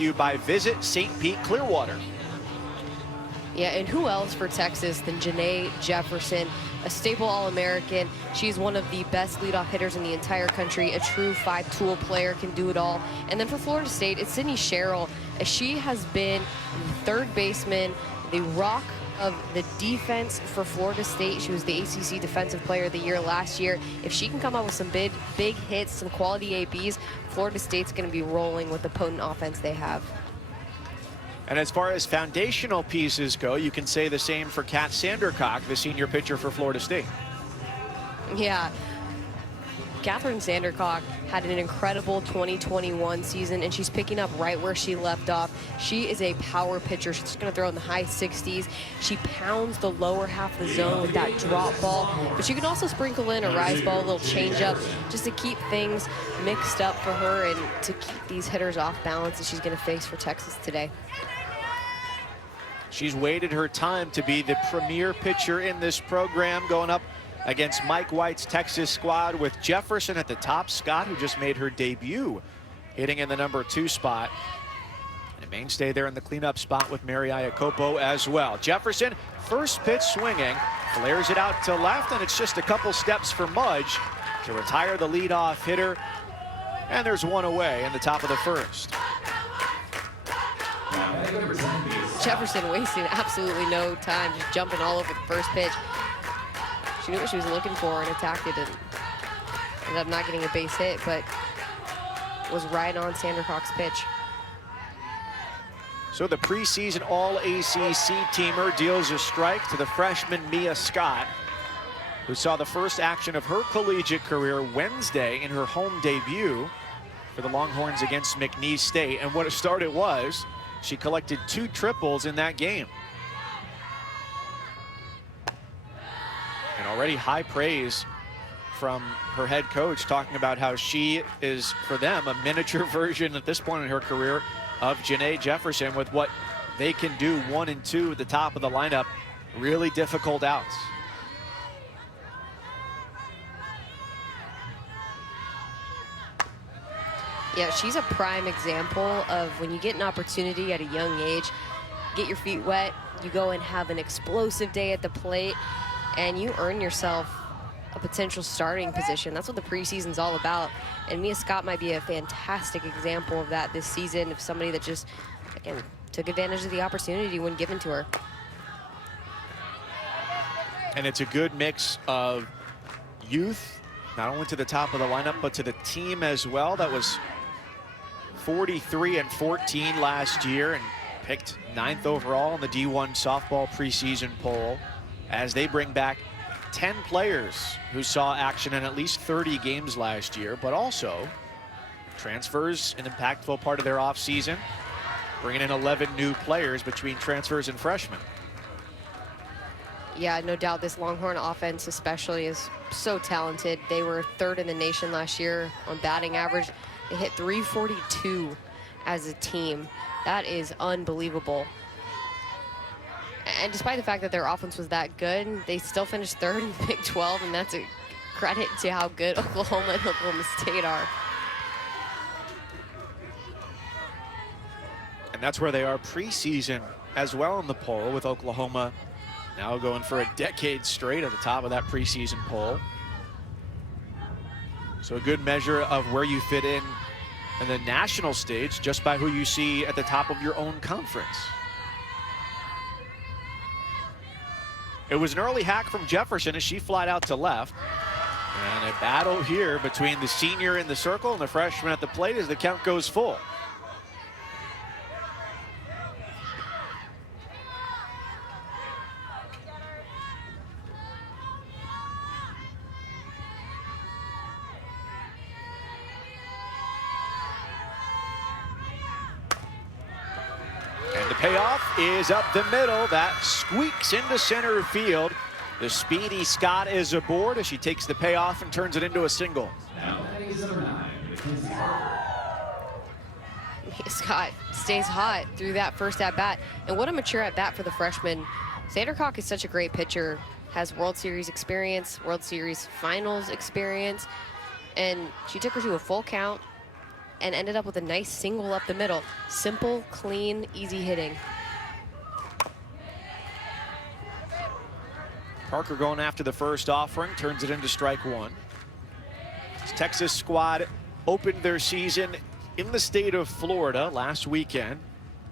You by Visit St. Pete Clearwater. Yeah, and who else for Texas than Janae Jefferson, a staple All-American. She's one of the best leadoff hitters in the entire country, a true five-tool player, can do it all. And then for Florida State, it's Sydney Sherrill, as she has been the third baseman, the rock of the defense for Florida State. She was the ACC Defensive Player of the Year last year. If she can come up with some big hits, some quality ABs, Florida State's going to be rolling with the potent offense they have. And as far as foundational pieces go, you can say the same for Kat Sandercock, the senior pitcher for Florida State. Yeah. Catherine Sandercock had an incredible 2021 season, and she's picking up right where she left off. She is a power pitcher. She's going to throw in the high 60s. She pounds the lower half of the zone with that drop ball, but she can also sprinkle in a rise ball, a little changeup, just to keep things mixed up for her and to keep these hitters off balance that she's going to face for Texas today. She's waited her time to be the premier pitcher in this program, going up against Mike White's Texas squad with Jefferson at the top. Scott, who just made her debut, hitting in the #2 spot. And a mainstay there in the cleanup spot with Mary Iacopo as well. Jefferson, first pitch swinging, flares it out to left, and it's just a couple steps for Mudge to retire the leadoff hitter. And there's one away in the top of the first. Jefferson wasting absolutely no time, just jumping all over the first pitch. She knew what she was looking for and attacked it, and ended up not getting a base hit, but was right on Sandercock's pitch. So the preseason All-ACC teamer deals a strike to the freshman Mia Scott, who saw the first action of her collegiate career Wednesday in her home debut for the Longhorns against McNeese State. And what it started was, she collected 2 triples in that game. And already high praise from her head coach, talking about how she is, for them, a miniature version at this point in her career of Janae Jefferson, with what they can do 1 and 2 at the top of the lineup. Really difficult outs. Yeah, she's a prime example of when you get an opportunity at a young age, get your feet wet, you go and have an explosive day at the plate, and you earn yourself a potential starting position. That's what the preseason's all about. And Mia Scott might be a fantastic example of that this season, of somebody that just, again, took advantage of the opportunity when given to her. And it's a good mix of youth, not only to the top of the lineup, but to the team as well. That was 43 and 14 last year and picked 9th overall in the D1 softball preseason poll, as they bring back 10 players who saw action in at least 30 games last year, but also transfers, an impactful part of their offseason, bringing in 11 new players between transfers and freshmen. Yeah, no doubt this Longhorn offense especially is so talented. They were 3rd in the nation last year on batting average. They hit .342 as a team. That is unbelievable. And despite the fact that their offense was that good, they still finished 3rd in the Big 12, and that's a credit to how good Oklahoma and Oklahoma State are. And that's where they are preseason as well in the poll, with Oklahoma now going for a decade straight at the top of that preseason poll. So a good measure of where you fit in the national stage just by who you see at the top of your own conference. It was an early hack from Jefferson as she flied out to left. And a battle here between the senior in the circle and the freshman at the plate as the count goes full. Payoff is up the middle. That squeaks into center field. The speedy Scott is aboard as she takes the payoff and turns it into a single. Scott stays hot through that first at-bat. And what a mature at-bat for the freshman. Sandercock is such a great pitcher, has World Series experience, World Series finals experience, and she took her to a full count, and ended up with a nice single up the middle. Simple, clean, easy hitting. Parker going after the first offering, turns it into strike one. This Texas squad opened their season in the state of Florida last weekend.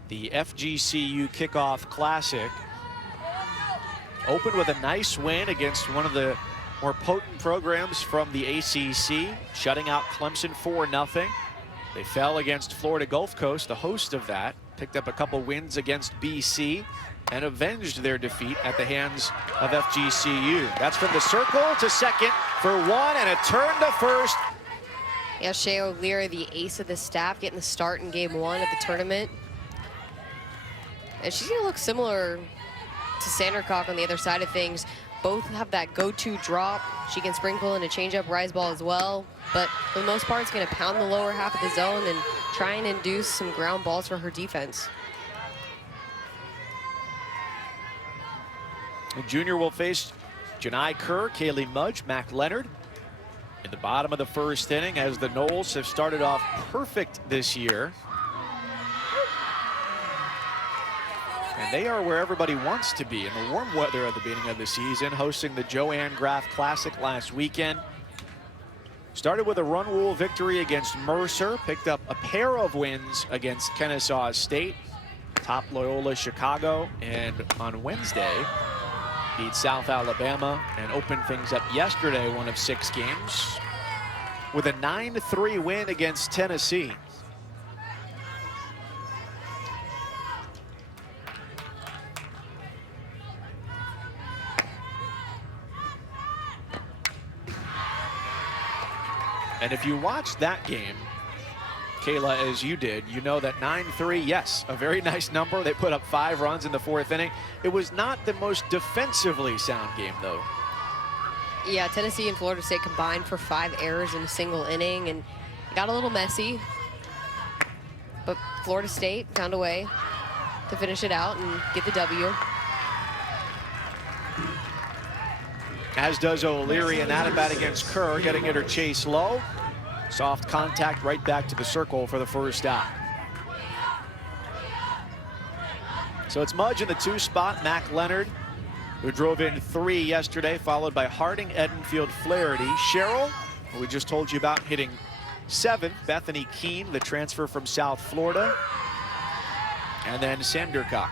The FGCU Kickoff Classic. Opened with a nice win against one of the more potent programs from the ACC, shutting out Clemson 4-0. They fell against Florida Gulf Coast, the host of that. Picked up a couple wins against BC and avenged their defeat at the hands of FGCU. That's from the circle to second for one and a turn to first. Yeah, Shea O'Leary, the ace of the staff, getting the start in game one of the tournament. And she's gonna look similar to Sandercock on the other side of things. Both have that go-to drop. She can sprinkle in a change-up rise ball as well, but for the most part, it's gonna pound the lower half of the zone and try and induce some ground balls for her defense. The junior will face Janai Kerr, Kaylee Mudge, Mac Leonard in the bottom of the first inning as the Noles have started off perfect this year. And they are where everybody wants to be in the warm weather at the beginning of the season, hosting the Joanne Graf Classic last weekend. Started with a run rule victory against Mercer, picked up a pair of wins against Kennesaw State, top Loyola Chicago, and on Wednesday beat South Alabama and opened things up yesterday, one of 6 games, with a 9-3 win against Tennessee. And if you watched that game, Kayla, as you did, you know that 9-3, yes, a very nice number. They put up 5 runs in the 4th inning. It was not the most defensively sound game, though. Yeah, Tennessee and Florida State combined for 5 errors in a single inning, and it got a little messy. But Florida State found a way to finish it out and get the W. As does O'Leary, and that at bat against Kerr, getting it her chase low. Soft contact right back to the circle for the first out. So it's Mudge in the 2 spot, Mac Leonard, who drove in 3 yesterday, followed by Harding, Edenfield, Flaherty. Cheryl, who we just told you about, hitting 7th. Bethany Keene, the transfer from South Florida. And then Sandercock.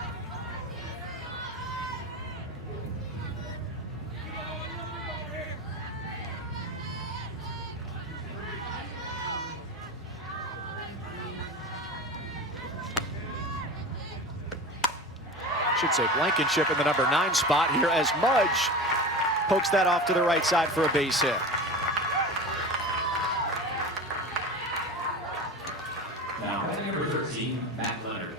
Should say Blankenship in the number 9 spot here as Mudge pokes that off to the right side for a base hit. Now, batting number 13, Matt Leonard.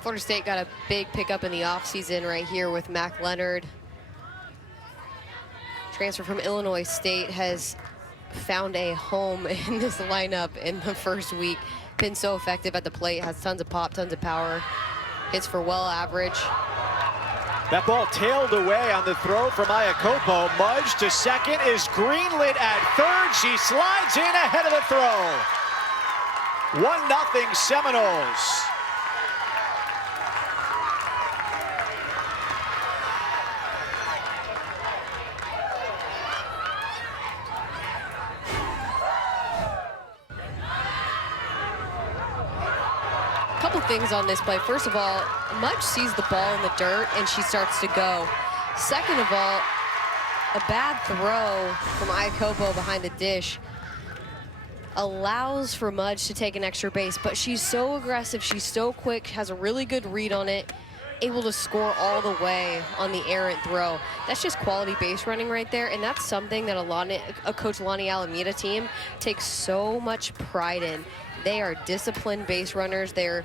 Florida State got a big pickup in the offseason right here with Mac Leonard. Transfer from Illinois State has found a home in this lineup in the first week. Been so effective at the plate, has tons of pop, tons of power. Hits for well average. That ball tailed away on the throw from Iacopo. Mudge to second is greenlit at third. She slides in ahead of the throw. 1-0 Seminoles. Couple things on this play. First of all, Mudge sees the ball in the dirt and she starts to go. Second of all, a bad throw from Iacopo behind the dish allows for Mudge to take an extra base, but she's so aggressive, she's so quick, has a really good read on it, able to score all the way on the errant throw. That's just quality base running right there, and that's something that a Coach Lonnie Alameda team takes so much pride in. They are disciplined base runners. They're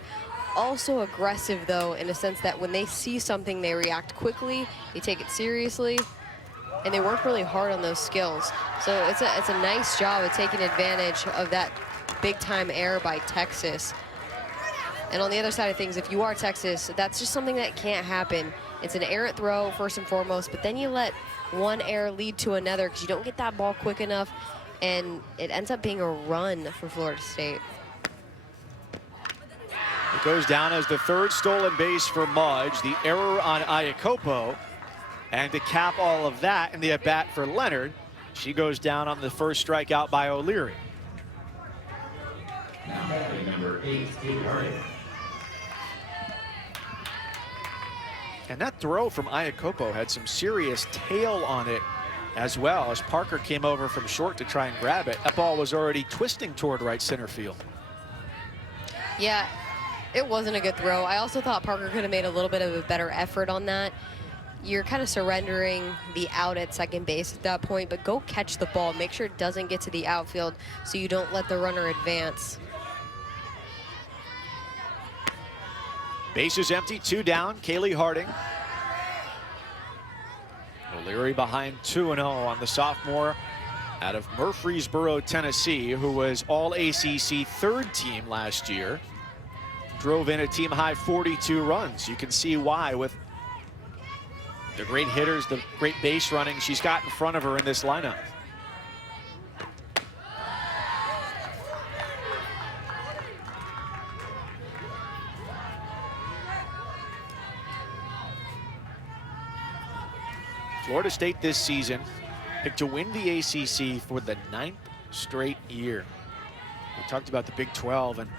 also aggressive, though, in a sense that when they see something, they react quickly, they take it seriously. and they work really hard on those skills. So it's a nice job of taking advantage of that big-time error by Texas. And on the other side of things, if you are Texas, that's just something that can't happen. It's an errant throw, first and foremost, but then you let one error lead to another because you don't get that ball quick enough, and it ends up being a run for Florida State. It goes down as the third stolen base for Mudge, the error on Iacopo, and to cap all of that in the at-bat for Leonard, she goes down on the first strikeout by O'Leary. Now batting number 8, Katie Harding. And that throw from Iacopo had some serious tail on it as well, as Parker came over from short to try and grab it. That ball was already twisting toward right center field. Yeah, it wasn't a good throw. I also thought Parker could have made a little bit of a better effort on that. You're kind of surrendering the out at second base at that point, but go catch the ball. Make sure it doesn't get to the outfield so you don't let the runner advance. Bases empty, 2 down, Kaylee Harding. O'Leary behind 2-0 on the sophomore out of Murfreesboro, Tennessee, who was all ACC third team last year. Drove in a team high 42 runs. You can see why with the great hitters, the great base running she's got in front of her in this lineup. Florida State this season picked to win the ACC for the 9th straight year. We talked about the Big 12 and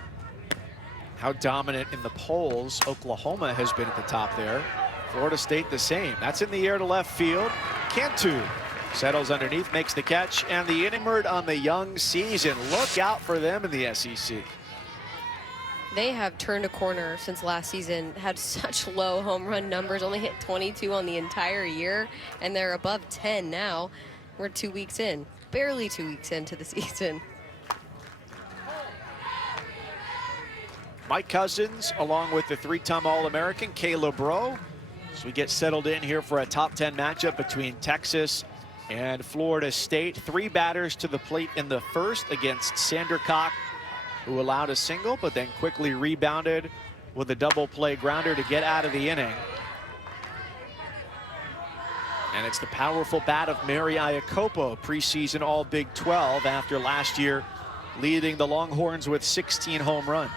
how dominant in the polls Oklahoma has been at the top there. Florida State the same. That's in the air to left field. Cantu settles underneath, makes the catch, and the inning on the young season. Look out for them in the SEC. They have turned a corner since last season, had such low home run numbers, only hit 22 on the entire year, and they're above 10 now. We're 2 weeks in, barely 2 weeks into the season. Mike Cousins, along with the 3-time All-American Kayla Breaux, as we get settled in here for a top 10 matchup between Texas and Florida State. 3 batters to the plate in the first against Sandercock, who allowed a single, but then quickly rebounded with a double play grounder to get out of the inning. And it's the powerful bat of Mary Iacopo, preseason All Big 12 after last year leading the Longhorns with 16 home runs.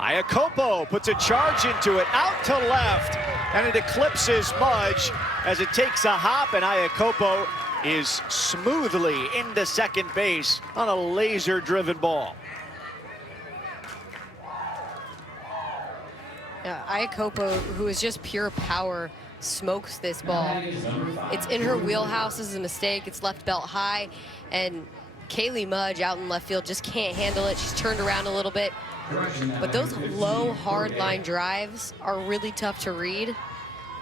Iacopo puts a charge into it, out to left, and it eclipses Mudge as it takes a hop, and Iacopo is smoothly into second base on a laser-driven ball. Yeah, Iacopo, who is just pure power, smokes this ball. It's in her wheelhouse. This is a mistake. It's left belt high, and Kaylee Mudge out in left field just can't handle it. She's turned around a little bit. But those low, hard line drives are really tough to read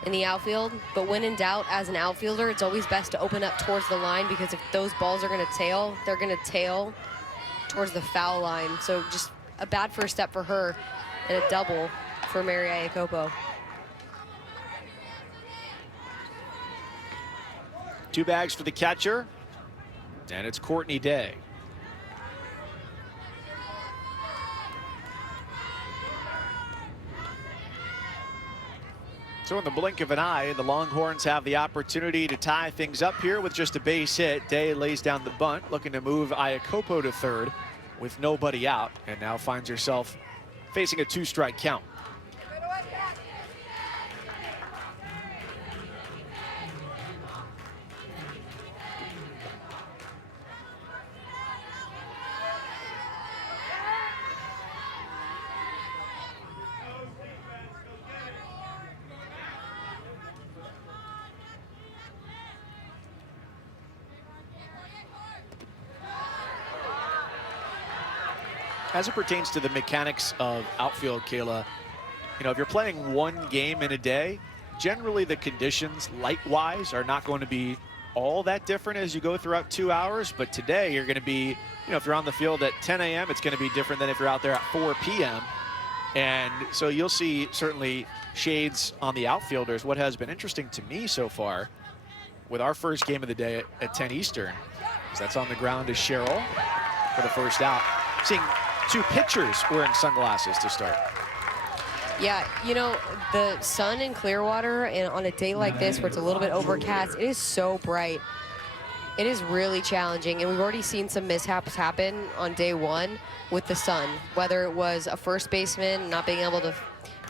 in the outfield. But when in doubt, as an outfielder, it's always best to open up towards the line, because if those balls are going to tail, they're going to tail towards the foul line. So just a bad first step for her and a double for Mary Iacopo. 2 bags for the catcher, and it's Courtney Day. So in the blink of an eye, the Longhorns have the opportunity to tie things up here with just a base hit. Day lays down the bunt, looking to move Iacopo to third with nobody out, and now finds herself facing a 2-strike count. As it pertains to the mechanics of outfield, Kayla, you know, if you're playing one game in a day, generally the conditions light-wise are not going to be all that different as you go throughout 2 hours, but today you're going to be, you know, if you're on the field at 10 a.m., it's going to be different than if you're out there at 4 p.m. And so you'll see certainly shades on the outfielders. What has been interesting to me so far with our first game of the day at 10 Eastern, is that's on the ground is Cheryl for the first out. Seeing 2 pitchers wearing sunglasses to start. Yeah, you know, the sun in Clearwater, and on a day like this where it's a little bit overcast, it is so bright. It is really challenging, and we've already seen some mishaps happen on day 1 with the sun, whether it was a first baseman not being able to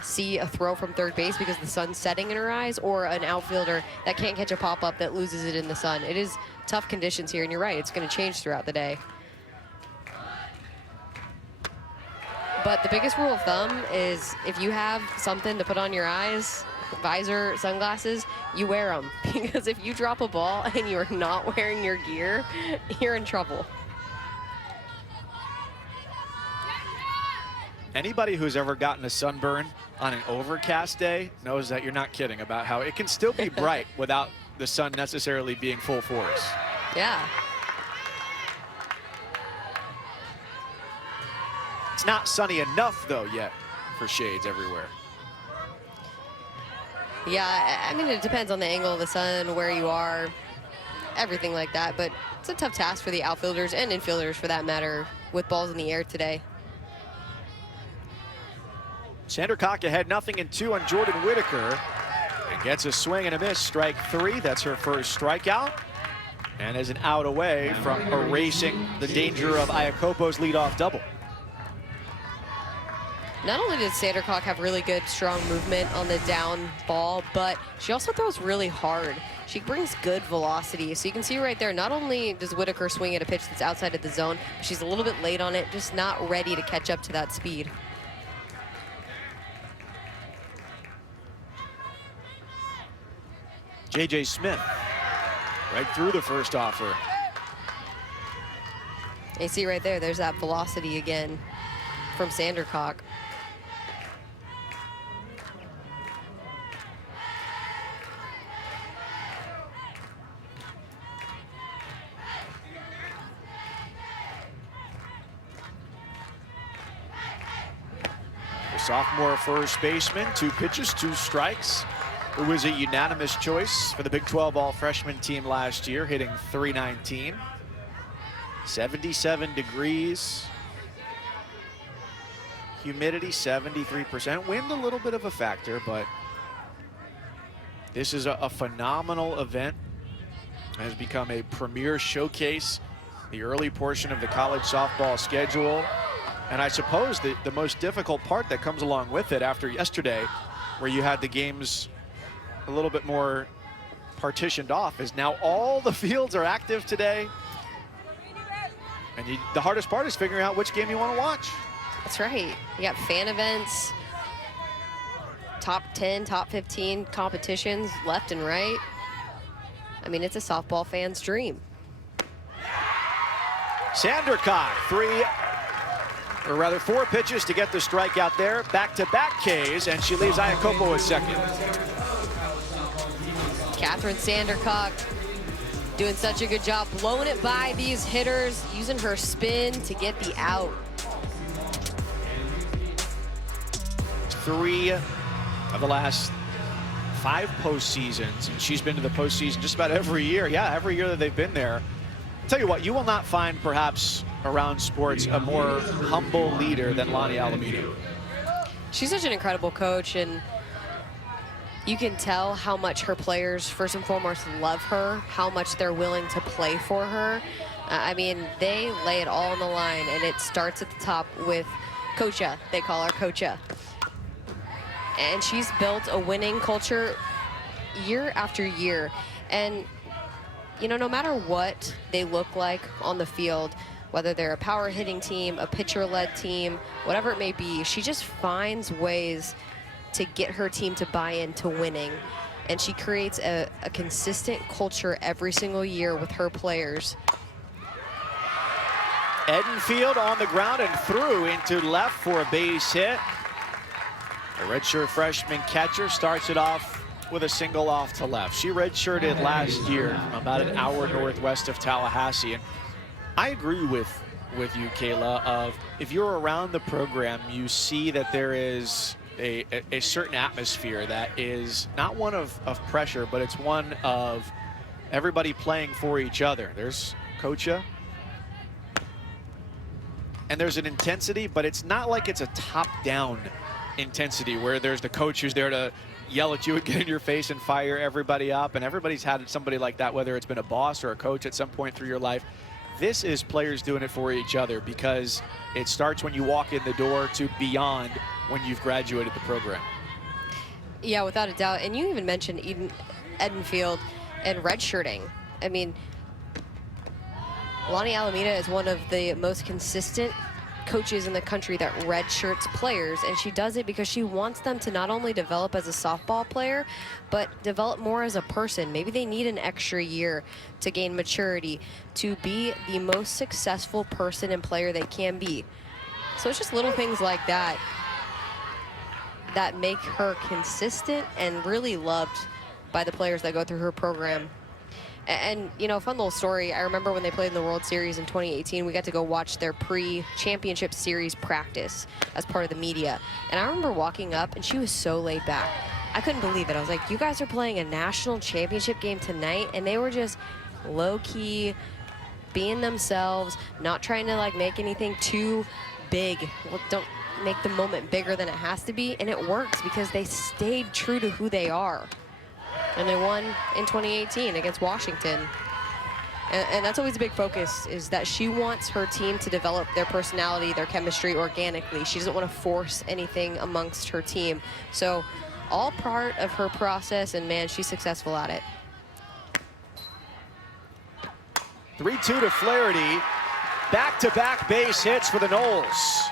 see a throw from third base because the sun's setting in her eyes, or an outfielder that can't catch a pop-up that loses it in the sun. It is tough conditions here, and you're right, it's going to change throughout the day. But the biggest rule of thumb is if you have something to put on your eyes, visor, sunglasses, you wear them. Because if you drop a ball and you're not wearing your gear, you're in trouble. Anybody who's ever gotten a sunburn on an overcast day knows that you're not kidding about how it can still be bright without the sun necessarily being full force. Yeah. It's not sunny enough, though, yet for shades everywhere. Yeah, I mean, it depends on the angle of the sun, where you are, everything like that. But it's a tough task for the outfielders and infielders, for that matter, with balls in the air today. Sandercock ahead 0-2 on Jordan Whitaker, and gets a swing and a miss, strike 3. That's her first strikeout, and is an out away from erasing the danger of Iakopo's leadoff double. Not only did Sandercock have really good, strong movement on the down ball, but she also throws really hard. She brings good velocity. So you can see right there, not only does Whitaker swing at a pitch that's outside of the zone, but she's a little bit late on it, just not ready to catch up to that speed. J.J. Smith, right through the first offer. You see right there, there's that velocity again from Sandercock. The sophomore first baseman, 2 pitches, 2 strikes. It was a unanimous choice for the Big 12 all-freshman team last year, hitting .319. 77 degrees. Humidity 73%. Wind a little bit of a factor, but this is a phenomenal event. It has become a premier showcase, the early portion of the college softball schedule. And I suppose the most difficult part that comes along with it after yesterday, where you had the games a little bit more partitioned off, is now all the fields are active today. And the hardest part is figuring out which game you want to watch. That's right. You got fan events, top 10, top 15 competitions left and right. I mean, it's a softball fan's dream. Sandercock, 4 pitches to get the strikeout there. Back-to-back Ks, and she leaves Iakopo at second. Catherine Sandercock doing such a good job blowing it by these hitters, using her spin to get the out. 3 of the last 5 postseasons, and she's been to the postseason just about every year. Yeah, every year that they've been there. I'll tell you what, you will not find perhaps around sports a more humble leader than Lonnie Alameda. She's such an incredible coach, and you can tell how much her players, first and foremost, love her, how much they're willing to play for her. I mean, they lay it all on the line, and it starts at the top with Kocha. They call her Kocha. And she's built a winning culture year after year. And, you know, no matter what they look like on the field, whether they're a power hitting team, a pitcher-led team, whatever it may be, she just finds ways to get her team to buy into winning. And she creates a consistent culture every single year with her players. Edenfield on the ground and through into left for a base hit. The redshirt freshman catcher starts it off with a single off to left. She redshirted last year, about an hour northwest of Tallahassee. And I agree with you, Kayla, of if you're around the program, you see that there is a certain atmosphere that is not one of pressure, but it's one of everybody playing for each other. There's Kocha, and there's an intensity, but it's not like it's a top-down intensity where there's the coach who's there to yell at you and get in your face and fire everybody up. And everybody's had somebody like that, whether it's been a boss or a coach at some point through your life. This is players doing it for each other, because it starts when you walk in the door to beyond when you've graduated the program. Yeah, without a doubt. And you even mentioned Edenfield and redshirting. I mean, Lonnie Alameda is one of the most consistent coaches in the country that redshirts players, and she does it because she wants them to not only develop as a softball player, but develop more as a person. Maybe they need an extra year to gain maturity, to be the most successful person and player they can be. So it's just little things like that that make her consistent and really loved by the players that go through her program. And, you know, fun little story, I remember when they played in the World Series in 2018, we got to go watch their pre-championship series practice as part of the media. And I remember walking up, and she was so laid back. I couldn't believe it. I was like, you guys are playing a national championship game tonight? And they were just low-key, being themselves, not trying to, like, make anything too big. Well, don't make the moment bigger than it has to be. And it works because they stayed true to who they are. And they won in 2018 against Washington. And that's always a big focus, is that she wants her team to develop their personality, their chemistry organically. She doesn't want to force anything amongst her team. So all part of her process, and man, she's successful at it. 3-2 to Flaherty. Back-to-back base hits for the Noles.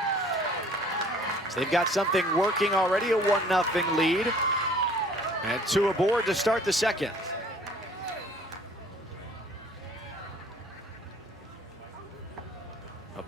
So they've got something working already, a 1-0 lead. And 2 aboard to start the second.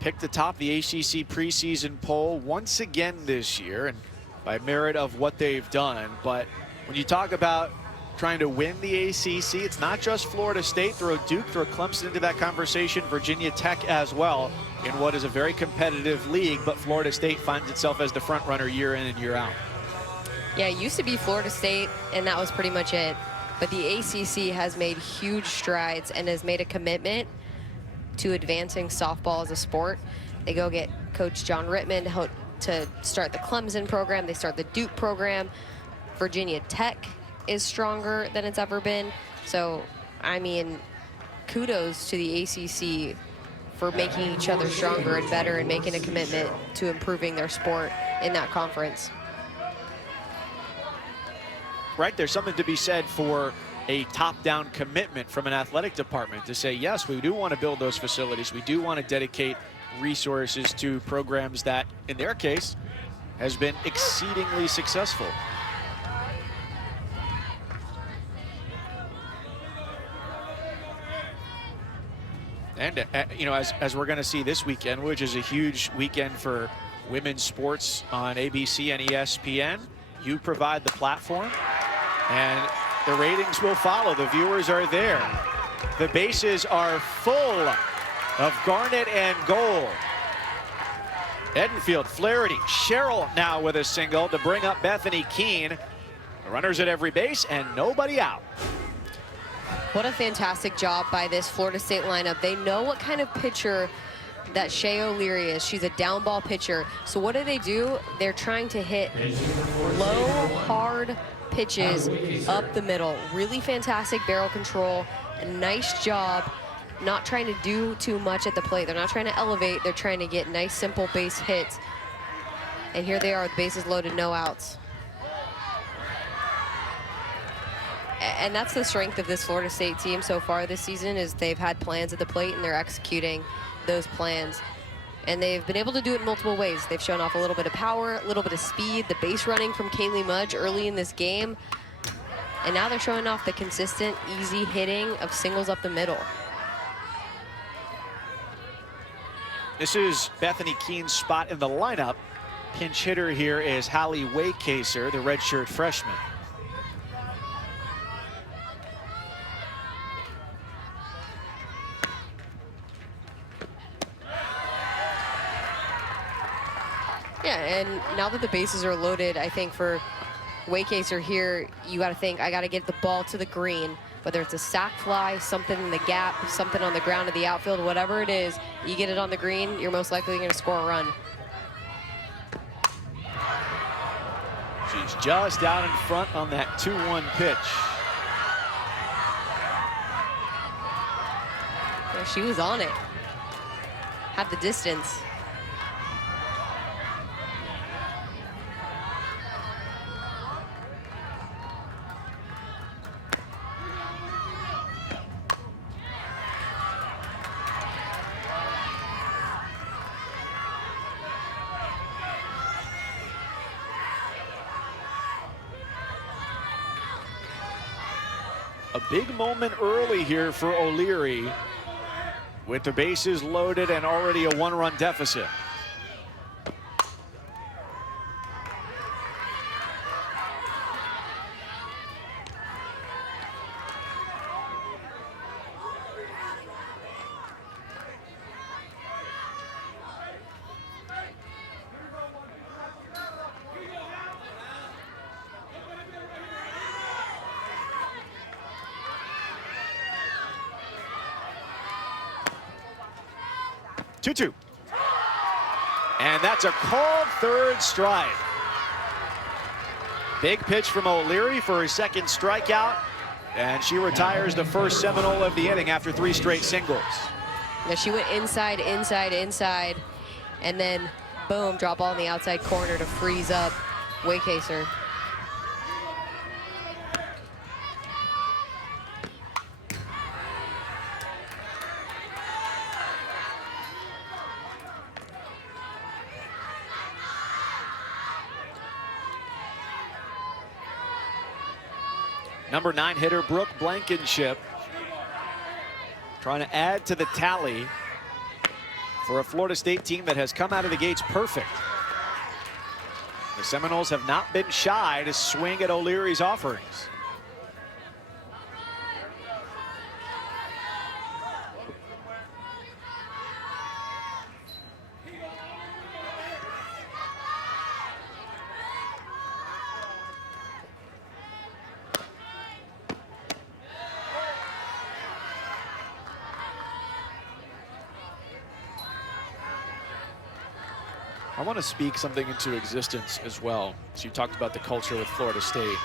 Picked atop the ACC preseason poll once again this year, and by merit of what they've done. But when you talk about trying to win the ACC, it's not just Florida State. Throw Duke, throw Clemson into that conversation, Virginia Tech as well, in what is a very competitive league. But Florida State finds itself as the front runner year in and year out. Yeah, it used to be Florida State, and that was pretty much it. But the ACC has made huge strides and has made a commitment to advancing softball as a sport. They go get Coach John Rittman to start the Clemson program. They start the Duke program. Virginia Tech is stronger than it's ever been. So, I mean, kudos to the ACC for making each other stronger and better and making a commitment to improving their sport in that conference. Right, there's something to be said for a top-down commitment from an athletic department to say, yes, we do want to build those facilities. We do want to dedicate resources to programs that, in their case, has been exceedingly successful. And, you know, as we're going to see this weekend, which is a huge weekend for women's sports on ABC and ESPN, you provide the platform, and the ratings will follow. The viewers are there. The bases are full of garnet and gold. Edenfield, Flaherty, Sherrill now with a single to bring up Bethany Keene. The runners at every base and nobody out. What a fantastic job by this Florida State lineup. They know what kind of pitcher that Shea O'Leary is. She's a down ball pitcher. So what do? They're trying to hit low, hard pitches up the middle. Really fantastic barrel control. A nice job. Not trying to do too much at the plate. They're not trying to elevate. They're trying to get nice, simple base hits. And here they are with bases loaded, no outs. And that's the strength of this Florida State team so far this season, is they've had plans at the plate and they're executing those plans. And they've been able to do it in multiple ways. They've shown off a little bit of power, a little bit of speed, the base running from Kaylee Mudge early in this game. And now they're showing off the consistent, easy hitting of singles up the middle. This is Bethany Keene's spot in the lineup. Pinch hitter here is Hallie Waycaser, the redshirt freshman. Yeah, and now that the bases are loaded, I think for Waycaser here, you got to think, I got to get the ball to the green, whether it's a sac fly, something in the gap, something on the ground of the outfield, whatever it is, you get it on the green, you're most likely going to score a run. She's just out in front on that 2-1 pitch. Yeah, she was on it. Had the distance. A big moment early here for O'Leary with the bases loaded and already a 1-run deficit. Two-two. And that's a called third strike. Big pitch from O'Leary for her second strikeout. And she retires the first Seminole of the inning after 3 straight singles. Yeah, she went inside, inside, inside, and then boom, drop ball in the outside corner to freeze up Waycaser. Number 9 hitter Brooke Blankenship trying to add to the tally for a Florida State team that has come out of the gates perfect. The Seminoles have not been shy to swing at O'Leary's offerings. I want to speak something into existence as well. So you talked about the culture with Florida State.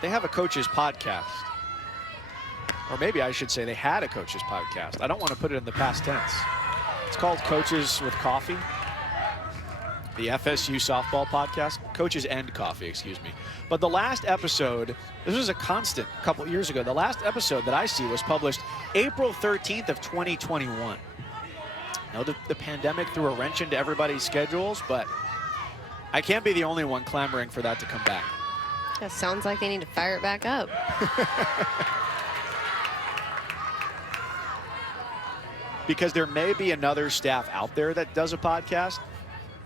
They have a coach's podcast. Or maybe I should say they had a coach's podcast. I don't want to put it in the past tense. It's called Coaches with Coffee. The FSU softball podcast. Coaches and Coffee, excuse me. But the last episode, this was a constant a couple years ago. The last episode that I see was published April 13th of 2021. I know the pandemic threw a wrench into everybody's schedules, but I can't be the only one clamoring for that to come back. That sounds like they need to fire it back up. Because there may be another staff out there that does a podcast.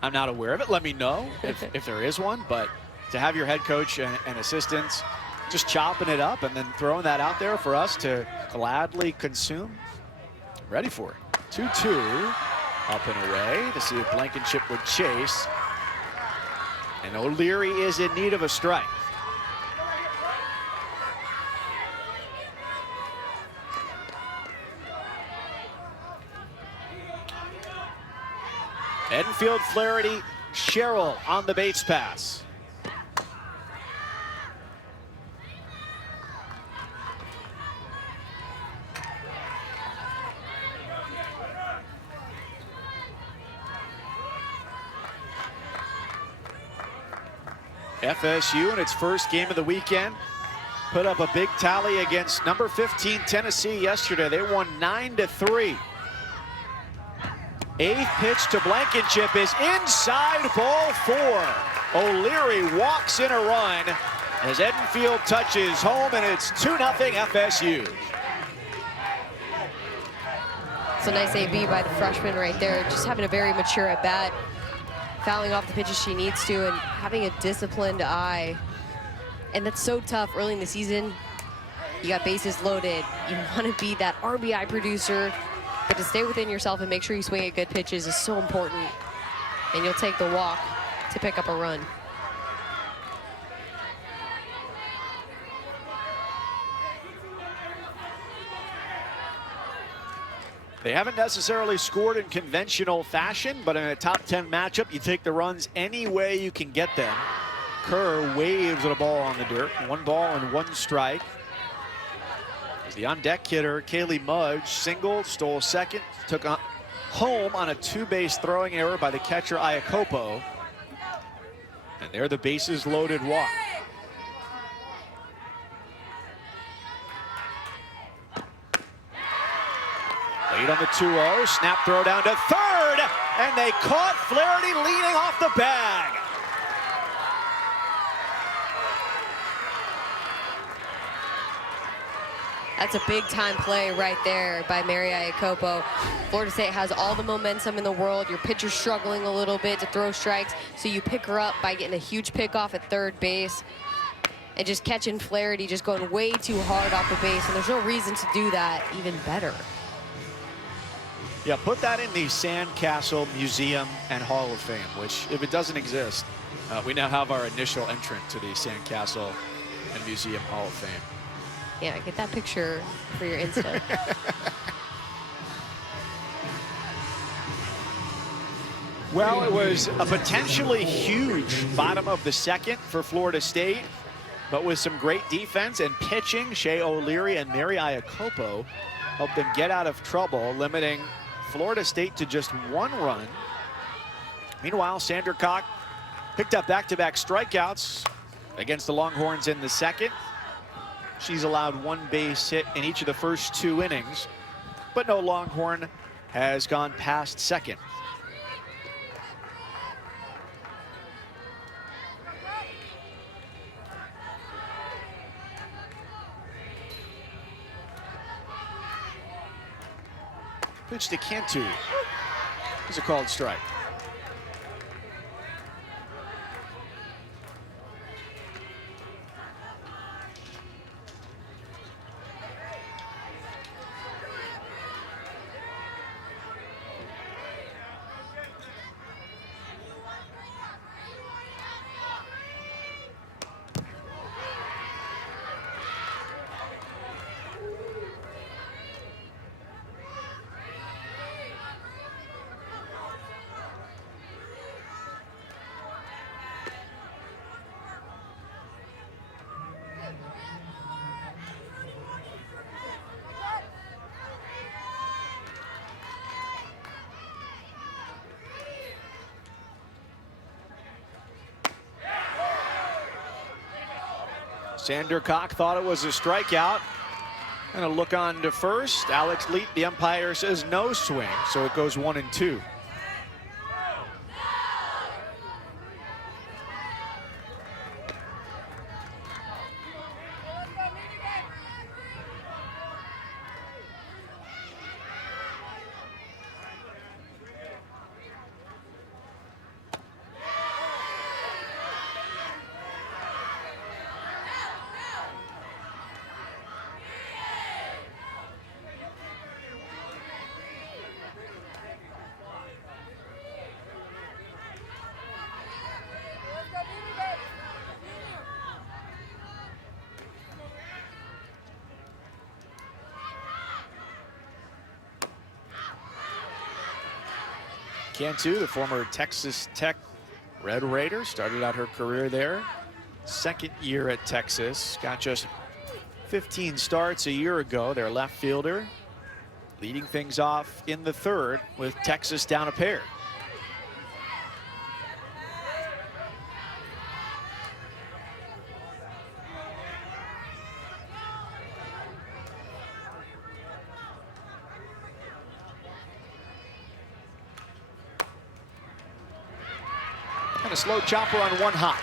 I'm not aware of it. Let me know if there is one. But to have your head coach and assistants just chopping it up and then throwing that out there for us to gladly consume, I'm ready for it. 2-2, up and away to see if Blankenship would chase. And O'Leary is in need of a strike. Enfield Flaherty, Sherrill on the base pass. FSU in its first game of the weekend put up a big tally against number 15 Tennessee yesterday. They won 9-3. 8th pitch to Blankenship is inside, ball 4. O'Leary walks in a run as Enfield touches home, and it's 2-0 FSU. It's a nice AB by the freshman right there, just having a very mature at bat, fouling off the pitches she needs to and having a disciplined eye. And that's so tough early in the season. You got bases loaded. You want to be that RBI producer, but to stay within yourself and make sure you swing at good pitches is so important. and you'll take the walk to pick up a run. They haven't necessarily scored in conventional fashion, but in a top 10 matchup, you take the runs any way you can get them. Kerr waves at a ball on the dirt. 1 ball and 1 strike. As the on-deck hitter, Kaylee Mudge, singled, stole second, took home on a 2-base throwing error by the catcher Iacopo. And there the bases loaded walk. Lead on the 2-0, snap throw down to third, and they caught Flaherty leaning off the bag. That's a big time play right there by Mary Iacopo. Florida State has all the momentum in the world. Your pitcher's struggling a little bit to throw strikes, so you pick her up by getting a huge pickoff at third base and just catching Flaherty just going way too hard off the base, and there's no reason to do that even better. Yeah, put that in the Sandcastle Museum and Hall of Fame, which, if it doesn't exist, we now have our initial entrant to the Sandcastle and Museum Hall of Fame. Yeah, get that picture for your Insta. Well, it was a potentially huge bottom of the second for Florida State, but with some great defense and pitching, Shea O'Leary and Mary Iacopo helped them get out of trouble, limiting Florida State to just 1 run. Meanwhile, Sandercock picked up back-to-back strikeouts against the Longhorns in the second. She's allowed 1 base hit in each of the first 2 innings, but no Longhorn has gone past second. Pitch to Cantu. It's a called strike. Sandercock thought it was a strikeout. And a look on to first. Alex Leet, the umpire, says no swing, so it goes 1-2. Cantu, the former Texas Tech Red Raider, started out her career there. Second year at Texas, got just 15 starts a year ago. Their left fielder leading things off in the third with Texas down a pair. And a slow chopper on 1 hop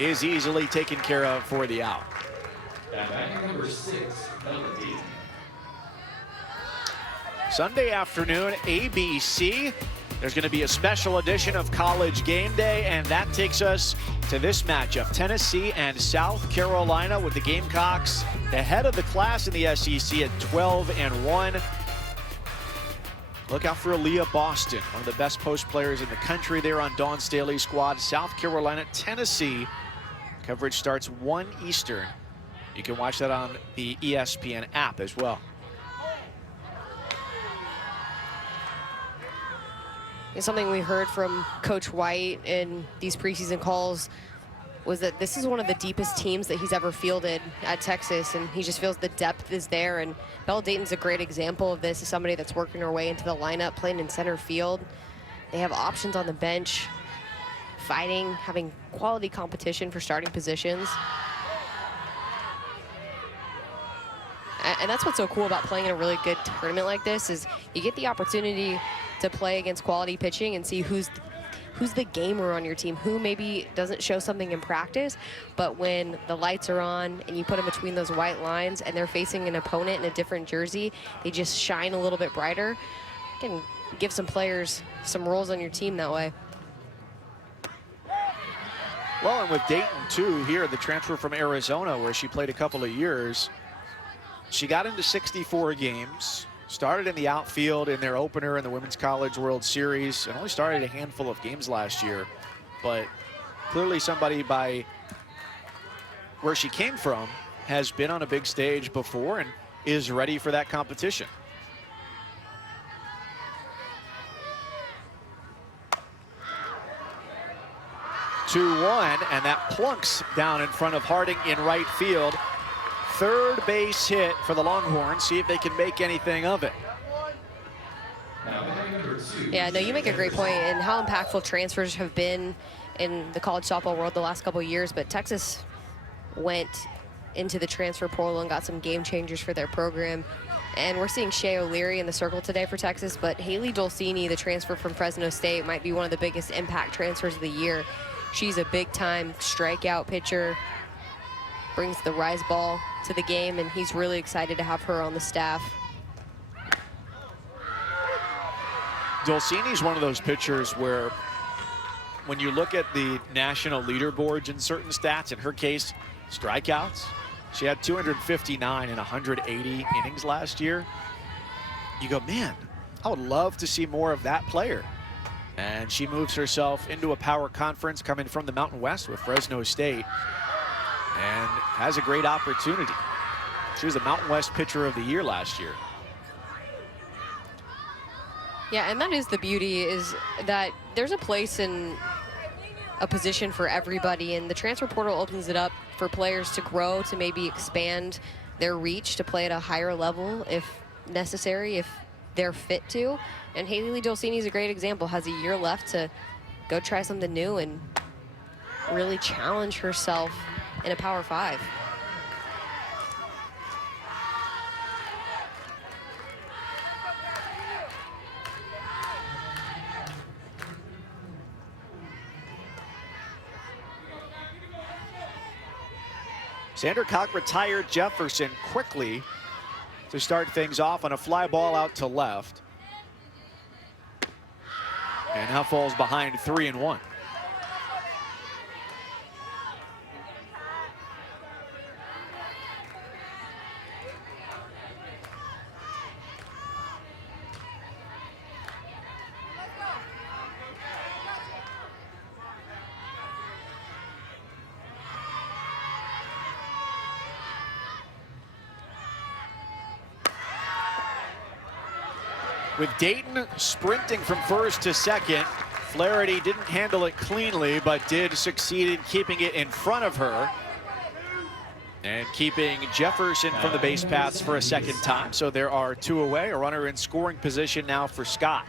is easily taken care of for the out. At batting number 6, Melody. Sunday afternoon, ABC. There's going to be a special edition of College Game Day, and that takes us to this matchup. Tennessee and South Carolina, with the Gamecocks the head of the class in the SEC at 12-1. Look out for Aaliyah Boston, one of the best post players in the country there on Dawn Staley's squad. South Carolina, Tennessee. Coverage starts 1 Eastern. You can watch that on the ESPN app as well. And something we heard from Coach White in these preseason calls was that this is one of the deepest teams that he's ever fielded at Texas, and he just feels the depth is there. And Bella Dayton's a great example of this, as somebody that's working her way into the lineup, playing in center field. They have options on the bench, fighting, having quality competition for starting positions. And that's what's so cool about playing in a really good tournament like this, is you get the opportunity to play against quality pitching and see who's the gamer on your team, who maybe doesn't show something in practice, but when the lights are on and you put them between those white lines and they're facing an opponent in a different jersey, they just shine a little bit brighter. You can give some players some roles on your team that way. Well, and with Dayton, too, here, the transfer from Arizona, where she played a couple of years, she got into 64 games, started in the outfield in their opener in the Women's College World Series, and only started a handful of games last year. But clearly somebody, by where she came from, has been on a big stage before and is ready for that competition. Two-one, and that plunks down in front of Harding in right field. Third base hit for the Longhorns. See if they can make anything of it. Yeah, no, you make a great point, and how impactful transfers have been in the college softball world the last couple of years. But Texas went into the transfer portal and got some game changers for their program. And we're seeing Shea O'Leary in the circle today for Texas, but Haley Dolcini, the transfer from Fresno State, might be one of the biggest impact transfers of the year. She's a big-time strikeout pitcher, brings the rise ball to the game, and he's really excited to have her on the staff. Dolcini's one of those pitchers where when you look at the national leaderboards in certain stats, in her case, strikeouts, she had 259 in 180 innings last year. You go, man, I would love to see more of that player. And she moves herself into a power conference coming from the Mountain West with Fresno State and has a great opportunity. She was the Mountain West Pitcher of the Year last year. Yeah, and that is the beauty, is that there's a place in a position for everybody, and the transfer portal opens it up for players to grow, to maybe expand their reach, to play at a higher level if necessary, if they're fit to. And Haley Dolcini is a great example, has a year left to go try something new and really challenge herself in a Power 5. Sandercock retired Jefferson quickly to start things off on a fly ball out to left. And now falls behind 3-1. With Dayton sprinting from first to second, Flaherty didn't handle it cleanly, but did succeed in keeping it in front of her and keeping Jefferson from the base paths for a second time. So there are two away, a runner in scoring position now for Scott.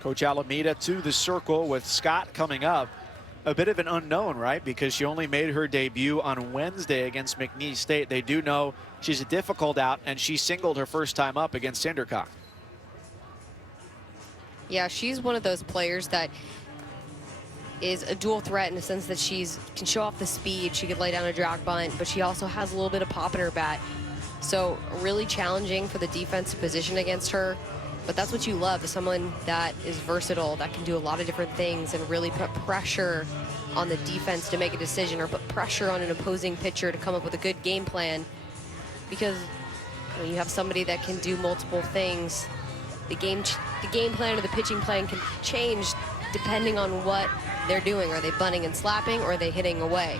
Coach Alameda to the circle with Scott coming up. A bit of an unknown, right? Because she only made her debut on Wednesday against McNeese State. They do know she's a difficult out, and she singled her first time up against Sandercock. Yeah, she's one of those players that is a dual threat in the sense that can show off the speed. She could lay down a drag bunt, but she also has a little bit of pop in her bat. So really challenging for the defensive position against her. But that's what you love, is someone that is versatile, that can do a lot of different things and really put pressure on the defense to make a decision, or put pressure on an opposing pitcher to come up with a good game plan. Because when you have somebody that can do multiple things, the game plan or the pitching plan can change depending on what they're doing. Are they bunting and slapping, or are they hitting away?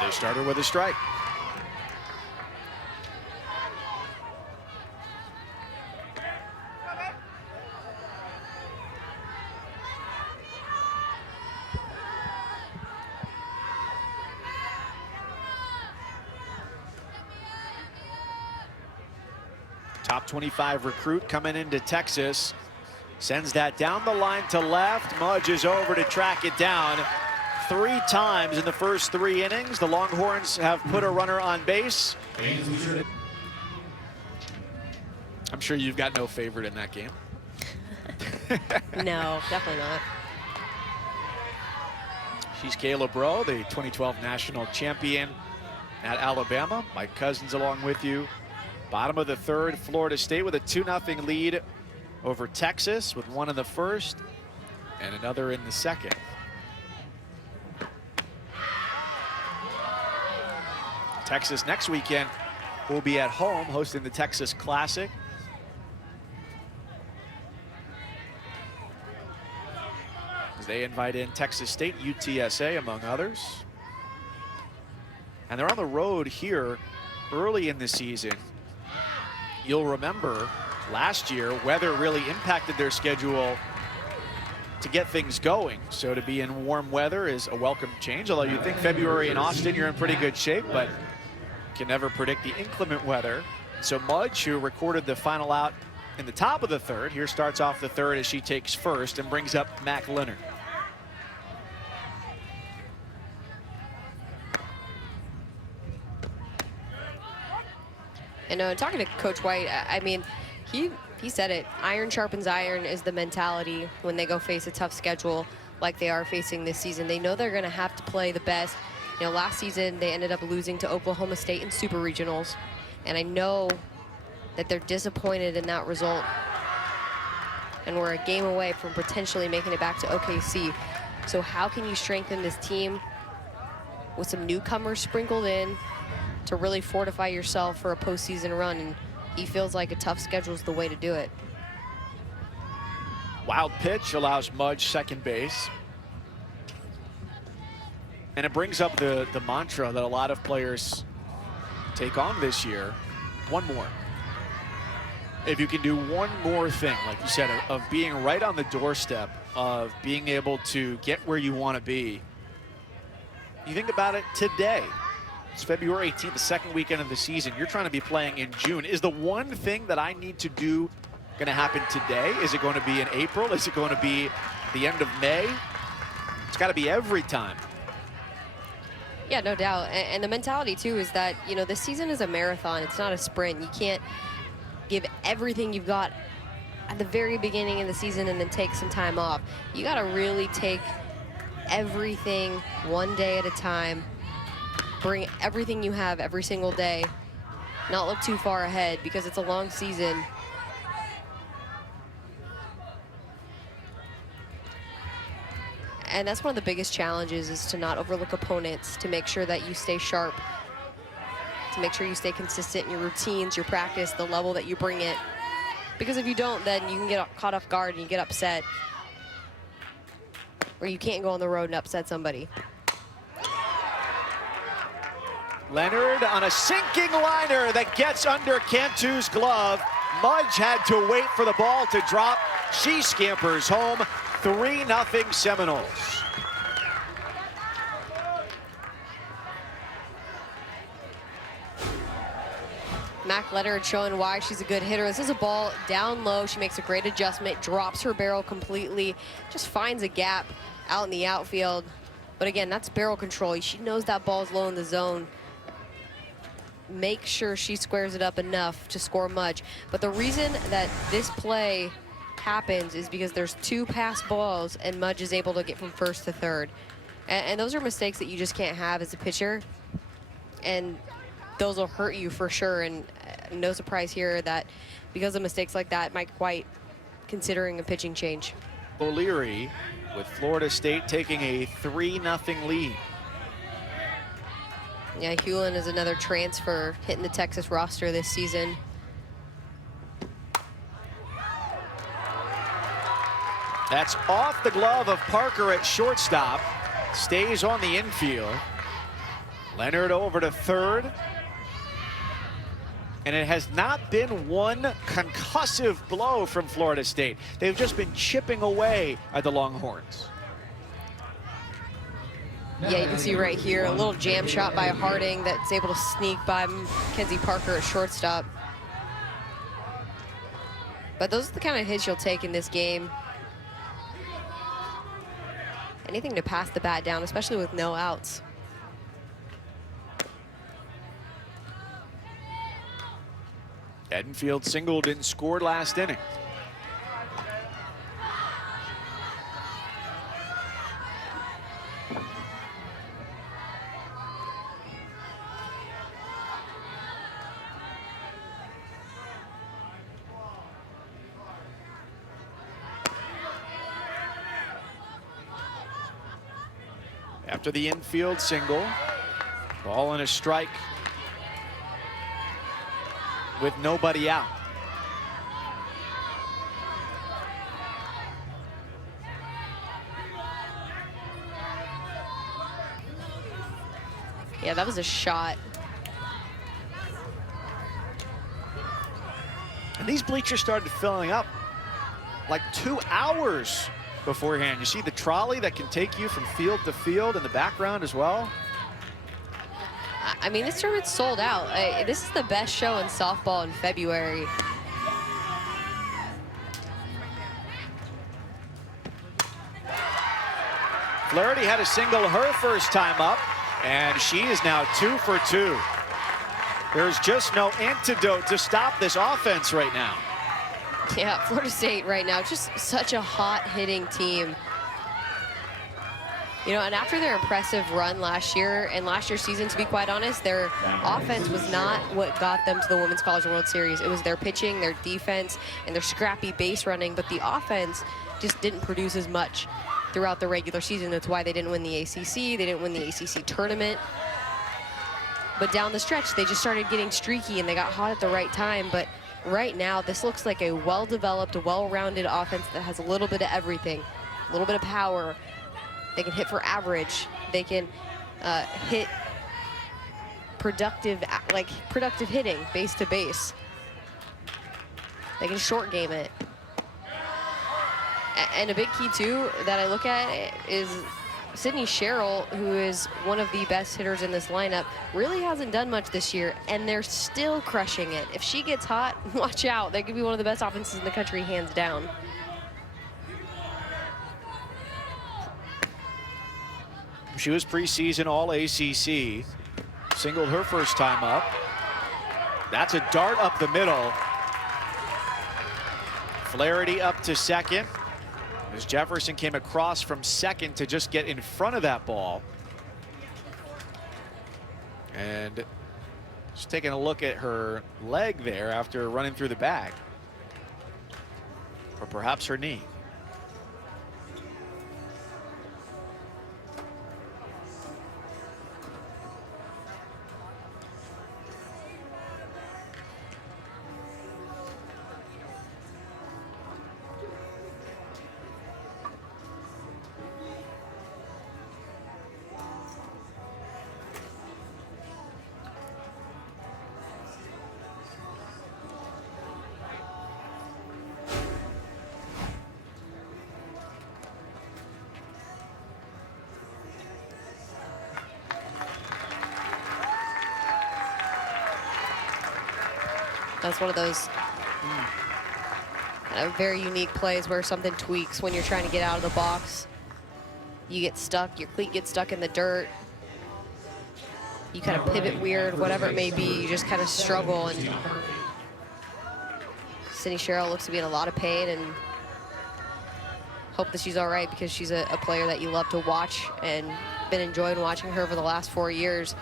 They started with a strike. Top 25 recruit coming into Texas. Sends that down the line to left. Mudge is over to track it down. 3 times in the first 3 innings. The Longhorns have put a runner on base. I'm sure you've got no favorite in that game. No, definitely not. She's Kayla Breaux, the 2012 national champion at Alabama. Mike Cousins along with you. Bottom of the 3rd, Florida State with a 2-0 lead over Texas, with 1 in the 1st and another in the 2nd. Texas next weekend will be at home hosting the Texas Classic. As they invite in Texas State, UTSA, among others. And they're on the road here early in the season. You'll remember last year, weather really impacted their schedule to get things going. So to be in warm weather is a welcome change, although you think February in Austin, you're in pretty good shape, but can never predict the inclement weather. So Mudge, who recorded the final out in the top of the 3rd, here starts off the 3rd as she takes first and brings up Mac Leonard. And talking to Coach White, I mean, he said it. Iron sharpens iron is the mentality when they go face a tough schedule like they are facing this season. They know they're going to have to play the best. You know, last season they ended up losing to Oklahoma State in Super Regionals, and I know that they're disappointed in that result. And we're a game away from potentially making it back to OKC. So how can you strengthen this team with some newcomers sprinkled in to really fortify yourself for a postseason run? And he feels like a tough schedule is the way to do it. Wild pitch allows Mudge second base. And it brings up the mantra that a lot of players take on this year. One more. If you can do one more thing, like you said, of being right on the doorstep, of being able to get where you want to be. You think about it today. It's February 18th, the 2nd weekend of the season. You're trying to be playing in June. Is the one thing that I need to do going to happen today? Is it going to be in April? Is it going to be the end of May? It's got to be every time. Yeah, no doubt. And the mentality, too, is that, you know, this season is a marathon. It's not a sprint. You can't give everything you've got at the very beginning of the season and then take some time off. You got to really take everything one day at a time, bring everything you have every single day, not look too far ahead, because it's a long season. And that's one of the biggest challenges, is to not overlook opponents, to make sure that you stay sharp, to make sure you stay consistent in your routines, your practice, the level that you bring it. Because if you don't, then you can get caught off guard and you get upset. Or you can't go on the road and upset somebody. Leonard on a sinking liner that gets under Cantu's glove. Mudge had to wait for the ball to drop. She scampers home. 3-0 Seminoles. Mac Leonard showing why she's a good hitter. This is a ball down low. She makes a great adjustment, drops her barrel completely, just finds a gap out in the outfield. But again, that's barrel control. She knows that ball's low in the zone. Make sure she squares it up enough to score Mudge. But the reason that this play happens is because there's 2 pass balls and Mudge is able to get from first to third. And those are mistakes that you just can't have as a pitcher. And those will hurt you for sure. And no surprise here that because of mistakes like that, Mike White considering a pitching change. O'Leary with Florida State taking a 3-0 lead. Yeah, Hewlin is another transfer hitting the Texas roster this season. That's off the glove of Parker at shortstop. Stays on the infield. Leonard over to third. And it has not been one concussive blow from Florida State. They've just been chipping away at the Longhorns. Yeah, you can see right here a little jam shot by Harding that's able to sneak by Mackenzie Parker at shortstop. But those are the kind of hits you'll take in this game. Anything to pass the bat down, especially with no outs. Edenfield singled and scored last inning. After the infield single, ball and a strike with nobody out. Yeah, that was a shot. And these bleachers started filling up like 2 hours beforehand. You see the trolley that can take you from field to field in the background as well. I mean, this tournament's sold out. This is the best show in softball in February. Flaherty had a single her first time up, and she is now 2 for 2. There's just no antidote to stop this offense right now. Yeah, Florida State right now, just such a hot hitting team. You know, and after their impressive run last year, and last year's season, to be quite honest, their offense was not what got them to the Women's College World Series. It was their pitching, their defense, and their scrappy base running, but the offense just didn't produce as much throughout the regular season. That's why they didn't win the ACC, they didn't win the ACC tournament. But down the stretch, they just started getting streaky and they got hot at the right time. But right now, this looks like a well-developed, well-rounded offense that has a little bit of everything, a little bit of power. They can hit for average. They can hit productive hitting, base to base. They can short game it. And a big key too that I look at is Sydney Sherrill, who is one of the best hitters in this lineup, really hasn't done much this year, and they're still crushing it. If she gets hot, watch out. They could be one of the best offenses in the country, hands down. She was preseason All-ACC, singled her first time up. That's a dart up the middle. Flaherty up to second, as Jefferson came across from second to just get in front of that ball. And just taking a look at her leg there after running through the bag. Or perhaps her knee. That's one of those very unique plays where something tweaks when you're trying to get out of the box. You get stuck, your cleat gets stuck in the dirt. You kind of pivot weird, whatever it may be, you just kind of struggle. And Sydney Sherrill looks to be in a lot of pain, and hope that she's all right, because she's a player that you love to watch and been enjoying watching her over the last 4 years.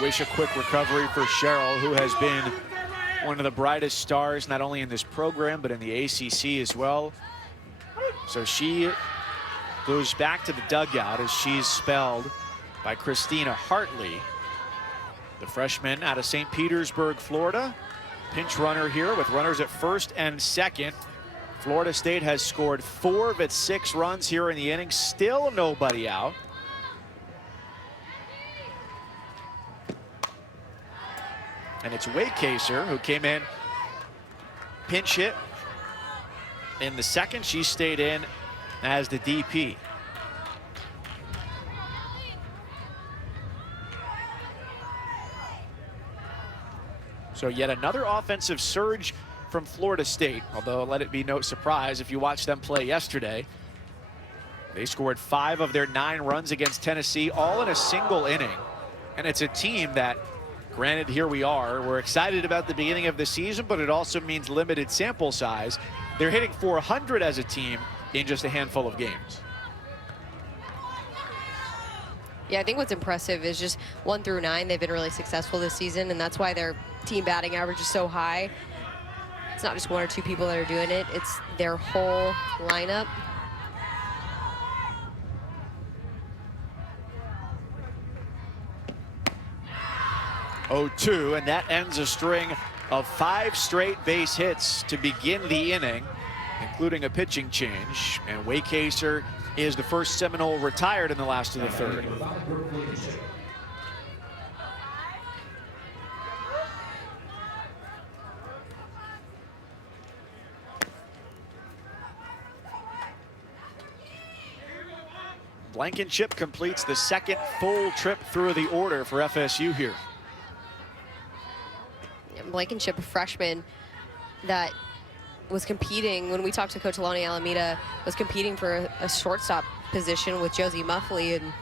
Wish a quick recovery for Cheryl, who has been one of the brightest stars, not only in this program, but in the ACC as well. So she goes back to the dugout as she's spelled by Christina Hartley, the freshman out of St. Petersburg, Florida. Pinch runner here with runners at first and second. Florida State has scored 4 of its 6 runs here in the inning. Still nobody out. And it's Waycaser who came in, pinch hit in the second. She stayed in as the DP. So yet another offensive surge from Florida State, although let it be no surprise if you watched them play yesterday. They scored 5 of their 9 runs against Tennessee, all in a single inning. And it's a team that, granted, here we are, we're excited about the beginning of the season, but it also means limited sample size. They're hitting .400 as a team in just a handful of games. Yeah, I think what's impressive is just 1 through 9, they've been really successful this season, and that's why their team batting average is so high. It's not just 1 or 2 people that are doing it, it's their whole lineup. .02, and that ends a string of 5 straight base hits to begin the inning, including a pitching change. And Waycaser is the first Seminole retired in the last of the third. Blankenship completes the second full trip through the order for FSU here. Blankenship, a freshman that was competing, when we talked to Coach Lonnie Alameda, was competing for a shortstop position with Josie Muffley, and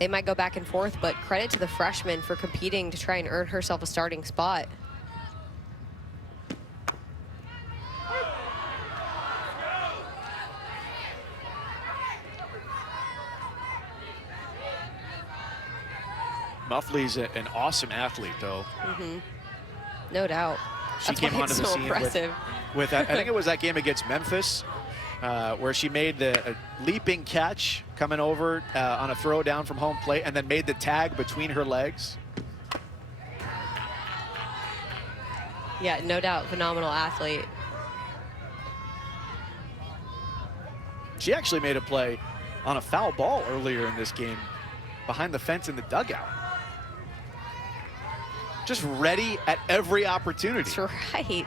they might go back and forth, but credit to the freshman for competing to try and earn herself a starting spot. Muffley's an awesome athlete, though. No doubt. She That's came why onto it's the so scene impressive. with I think it was that game against Memphis, where she made the leaping catch coming over on a throw down from home plate, and then made the tag between her legs. Yeah, no doubt, phenomenal athlete. She actually made a play on a foul ball earlier in this game behind the fence in the dugout. Just ready at every opportunity. That's right.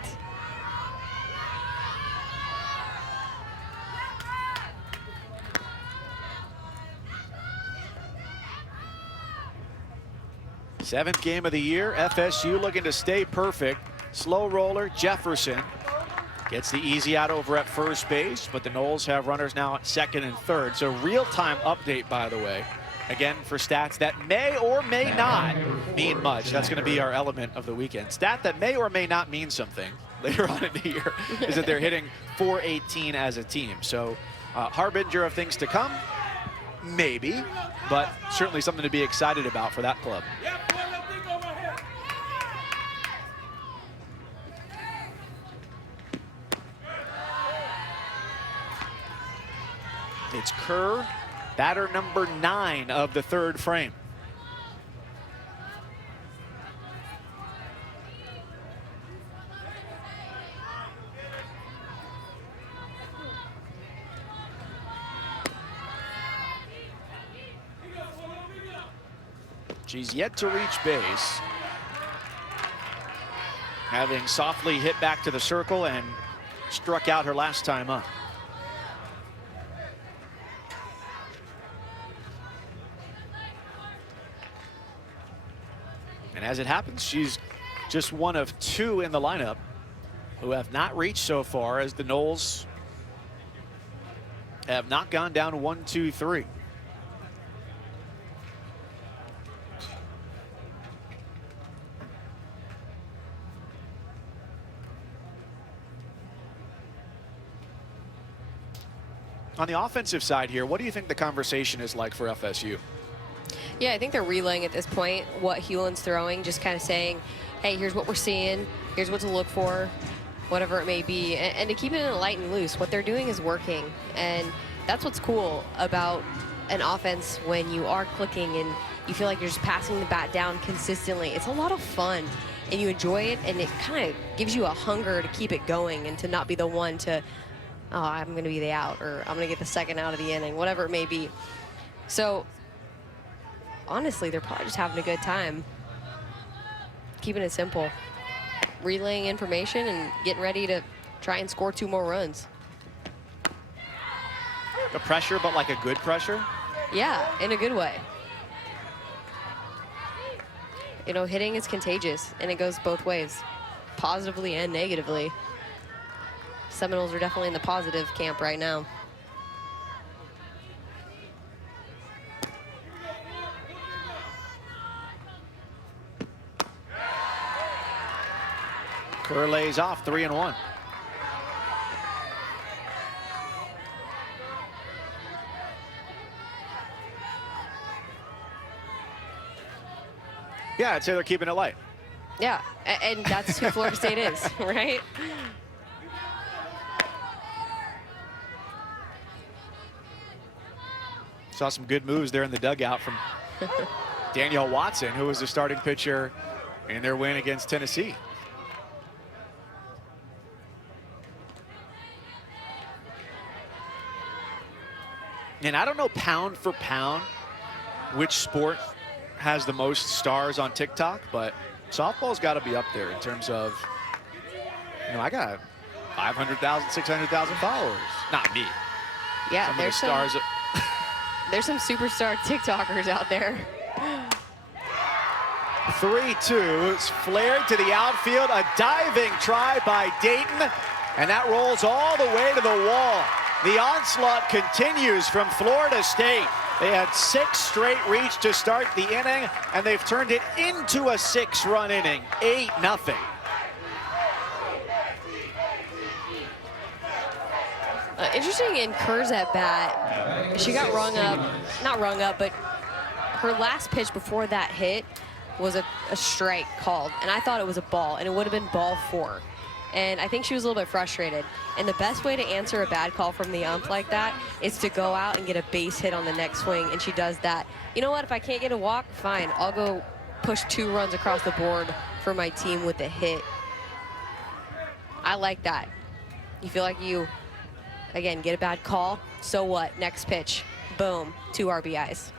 Seventh game of the year, FSU looking to stay perfect. Slow roller, Jefferson gets the easy out over at first base, but the Noles have runners now at second and third. So real-time update, by the way, again for stats that may or may not mean much. That's going to be our element of the weekend. Stat that may or may not mean something later on in the year is that they're hitting .418 as a team. So harbinger of things to come, maybe, but certainly something to be excited about for that club. It's Kerr, batter number 9 of the third frame. She's yet to reach base, having softly hit back to the circle and struck out her last time up. And as it happens, she's just one of 2 in the lineup who have not reached so far, as the Noles have not gone down 1-2-3. On the offensive side here, what do you think the conversation is like for FSU? Yeah, I think they're relaying at this point what Hewlin's throwing, just kind of saying, hey, here's what we're seeing, here's what to look for, whatever it may be, and to keep it light and loose. What they're doing is working, and that's what's cool about an offense when you are clicking and you feel like you're just passing the bat down consistently. It's a lot of fun, and you enjoy it, and it kind of gives you a hunger to keep it going and to not be the one to, oh, I'm going to be the out, or I'm going to get the second out of the inning, whatever it may be. So, honestly, they're probably just having a good time. Keeping it simple. Relaying information and getting ready to try and score 2 more runs. The pressure, but like a good pressure? Yeah, in a good way. You know, hitting is contagious, and it goes both ways, positively and negatively. Seminoles are definitely in the positive camp right now. Kerr lays off 3-1. Yeah, I'd say they're keeping it light. Yeah, and that's who Florida State is, right? Saw some good moves there in the dugout from Danielle Watson, who was the starting pitcher in their win against Tennessee. And I don't know pound for pound which sport has the most stars on TikTok, but softball's got to be up there in terms of, you know, I got 500,000, 600,000 followers. Not me. Yeah, Some of the there's stars. there's some superstar TikTokers out there. 3-2, it's flared to the outfield, a diving try by Dayton, and that rolls all the way to the wall. The onslaught continues from Florida State. They had 6 straight reach to start the inning, and they've turned it into a 6-run inning, 8-0. Interesting in Kerr's at bat, she got rung up, not rung up, but her last pitch before that hit was a strike called, and I thought it was a ball, and it would have been ball 4. And I think she was a little bit frustrated. And the best way to answer a bad call from the ump like that is to go out and get a base hit on the next swing, and she does that. You know what, if I can't get a walk, fine, I'll go push 2 runs across the board for my team with a hit. I like that. You feel like you, again, get a bad call, so what, next pitch, boom, 2 RBIs.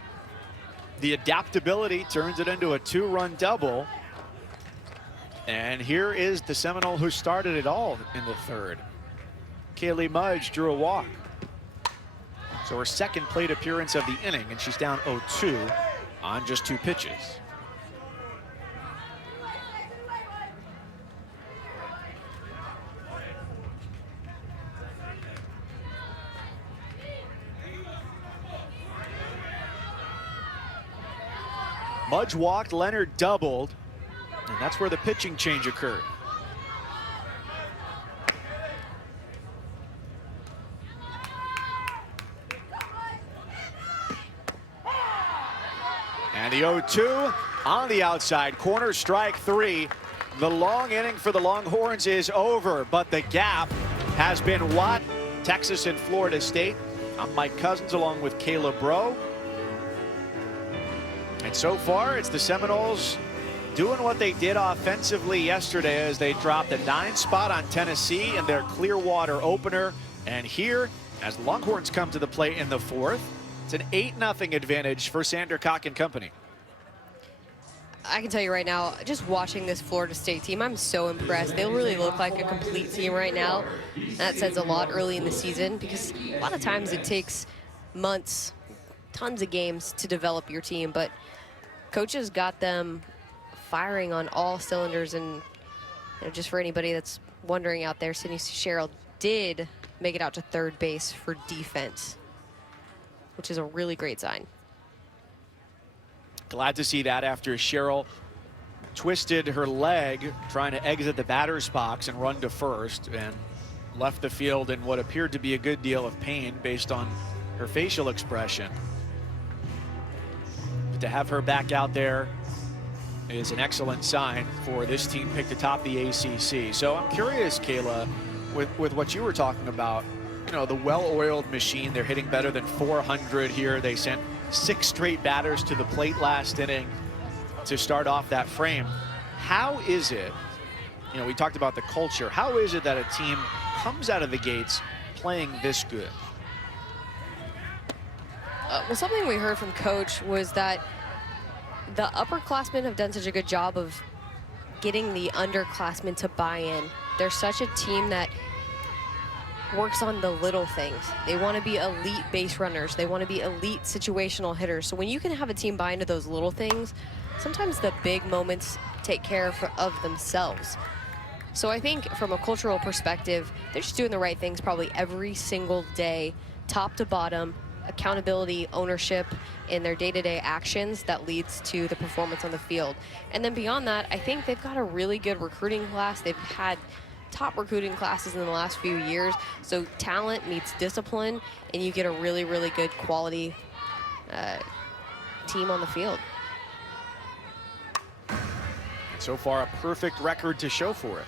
The adaptability turns it into a 2-run double. And here is the Seminole who started it all in the 3rd. Kaylee Mudge drew a walk. So her second plate appearance of the inning, and she's down 0-2 on just 2 pitches. Mudge walked, Leonard doubled. And that's where the pitching change occurred. And the 0-2 on the outside corner, strike 3. The long inning for the Longhorns is over, but the gap has been what? Texas and Florida State. I'm Mike Cousins along with Kayla Bro. And so far, it's the Seminoles doing what they did offensively yesterday as they dropped a 9 spot on Tennessee in their Clearwater opener. And here, as the Longhorns come to the plate in the 4th, it's an 8-0 advantage for Sander Koch and company. I can tell you right now, just watching this Florida State team, I'm so impressed. They really look like a complete team right now. That says a lot early in the season because a lot of times it takes months, tons of games to develop your team, but coaches got them firing on all cylinders. And you know, just for anybody that's wondering out there, Sydney Sherrill did make it out to 3rd base for defense, which is a really great sign. Glad to see that after Sherrill twisted her leg trying to exit the batter's box and run to 1st. And left the field in what appeared to be a good deal of pain based on her facial expression. But to have her back out there is an excellent sign for this team picked atop the ACC. So I'm curious, Kayla, with what you were talking about, you know, the well-oiled machine. They're hitting better than 400 here. They sent 6 straight batters to the plate last inning to start off that frame. How is it, you know, we talked about the culture. How is it that a team comes out of the gates playing this good? Well, something we heard from Coach was that the upperclassmen have done such a good job of getting the underclassmen to buy in. They're such a team that works on the little things. They want to be elite base runners. They want to be elite situational hitters. So when you can have a team buy into those little things, sometimes the big moments take care of themselves. So I think from a cultural perspective, they're just doing the right things probably every single day, top to bottom, accountability, ownership in their day-to-day actions that leads to the performance on the field. And then beyond that, I think they've got a really good recruiting class. They've had top recruiting classes in the last few years. So talent meets discipline, and you get a really, really good quality team on the field. So far, a perfect record to show for it.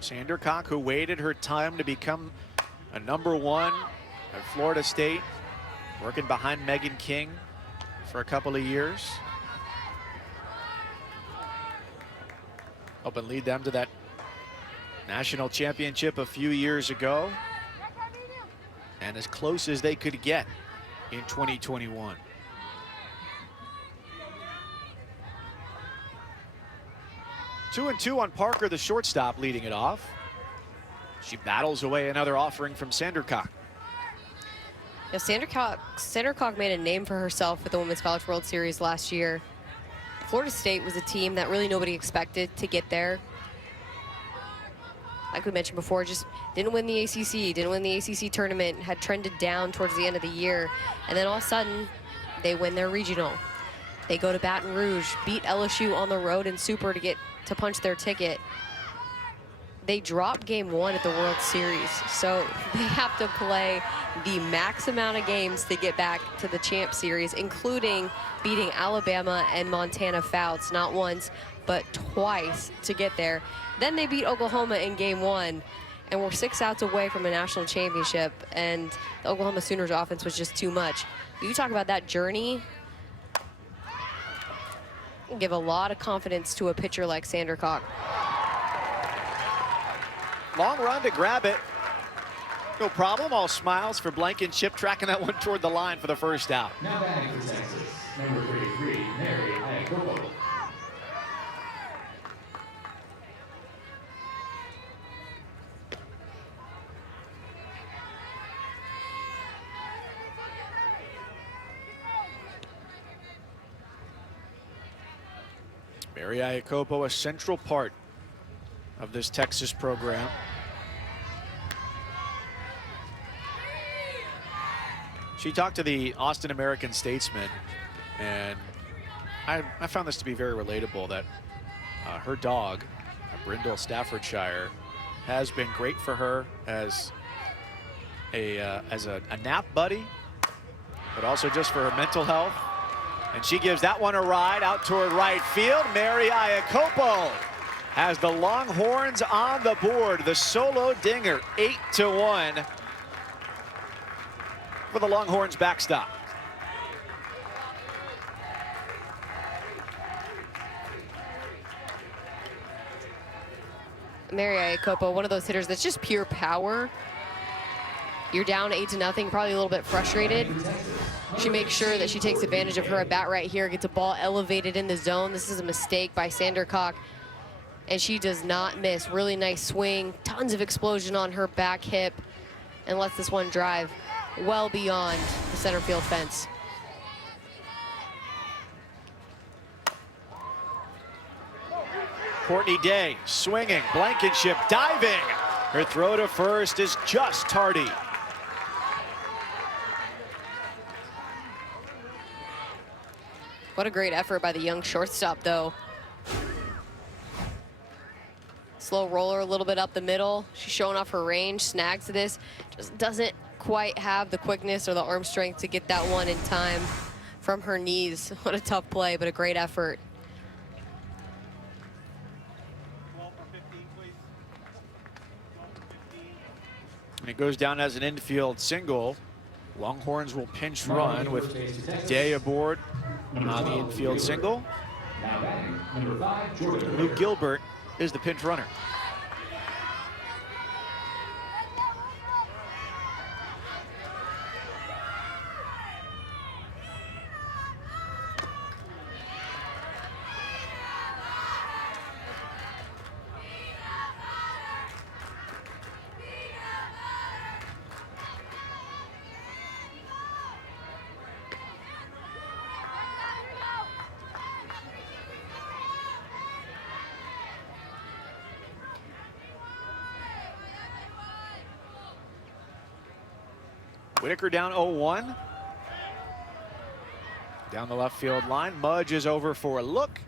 Sandercock, who waited her time to become a #1 at Florida State, working behind Megan King for a couple of years. Helping lead them to that national championship a few years ago. And as close as they could get in 2021. Two and two on Parker, the shortstop, leading it off. She battles away another offering from Sandercock. Yeah, Sandercock made a name for herself at the Women's College World Series last year. Florida State was a team that really nobody expected to get there. Like we mentioned before, just didn't win the ACC, didn't win the ACC tournament, had trended down towards the end of the year. And then all of a sudden, they win their regional. They go to Baton Rouge, beat LSU on the road in Super to punch their ticket. They dropped game 1 at the World Series, so they have to play the max amount of games to get back to the Champ Series, including beating Alabama and Montana Fouts, not once, but twice to get there. Then they beat Oklahoma in game 1, and we're 6 outs away from a national championship, and the Oklahoma Sooners offense was just too much. You talk about that journey, give a lot of confidence to a pitcher like Sandercock. Long run to grab it. No problem, all smiles for Blankenship, tracking that one toward the line for the first out. Now batting for Texas, number 33, Mary Iacopo. Mary Iacopo, a central part of this Texas program. She talked to the Austin American-Statesman, and I found this to be very relatable, that her dog, Brindle Staffordshire, has been great for her as a nap buddy, but also just for her mental health. And she gives that one a ride out toward right field. Mary Iacopo has the Longhorns on the board. The solo dinger, 8-1 for the Longhorns backstop. Mary Iacopo, one of those hitters that's just pure power. You're down 8-0, probably a little bit frustrated. She makes sure that she takes advantage of her at bat right here, gets a ball elevated in the zone. This is a mistake by Sandercock, and she does not miss. Really nice swing, tons of explosion on her back hip, and lets this one drive well beyond the center field fence. Courtney Day swinging, Blankenship diving. Her throw to first is just tardy. What a great effort by the young shortstop, though. Slow roller a little bit up the middle. She's showing off her range, snags this. Just doesn't quite have the quickness or the arm strength to get that one in time from her knees. What a tough play, but a great effort. And it goes down as an infield single. Longhorns will pinch run with Day aboard on the infield single. Now batting, number 5, Jordan. Luke Gilbert is the pinch runner. Whitaker down 0-1. Down the left field line. Mudge is over for a look.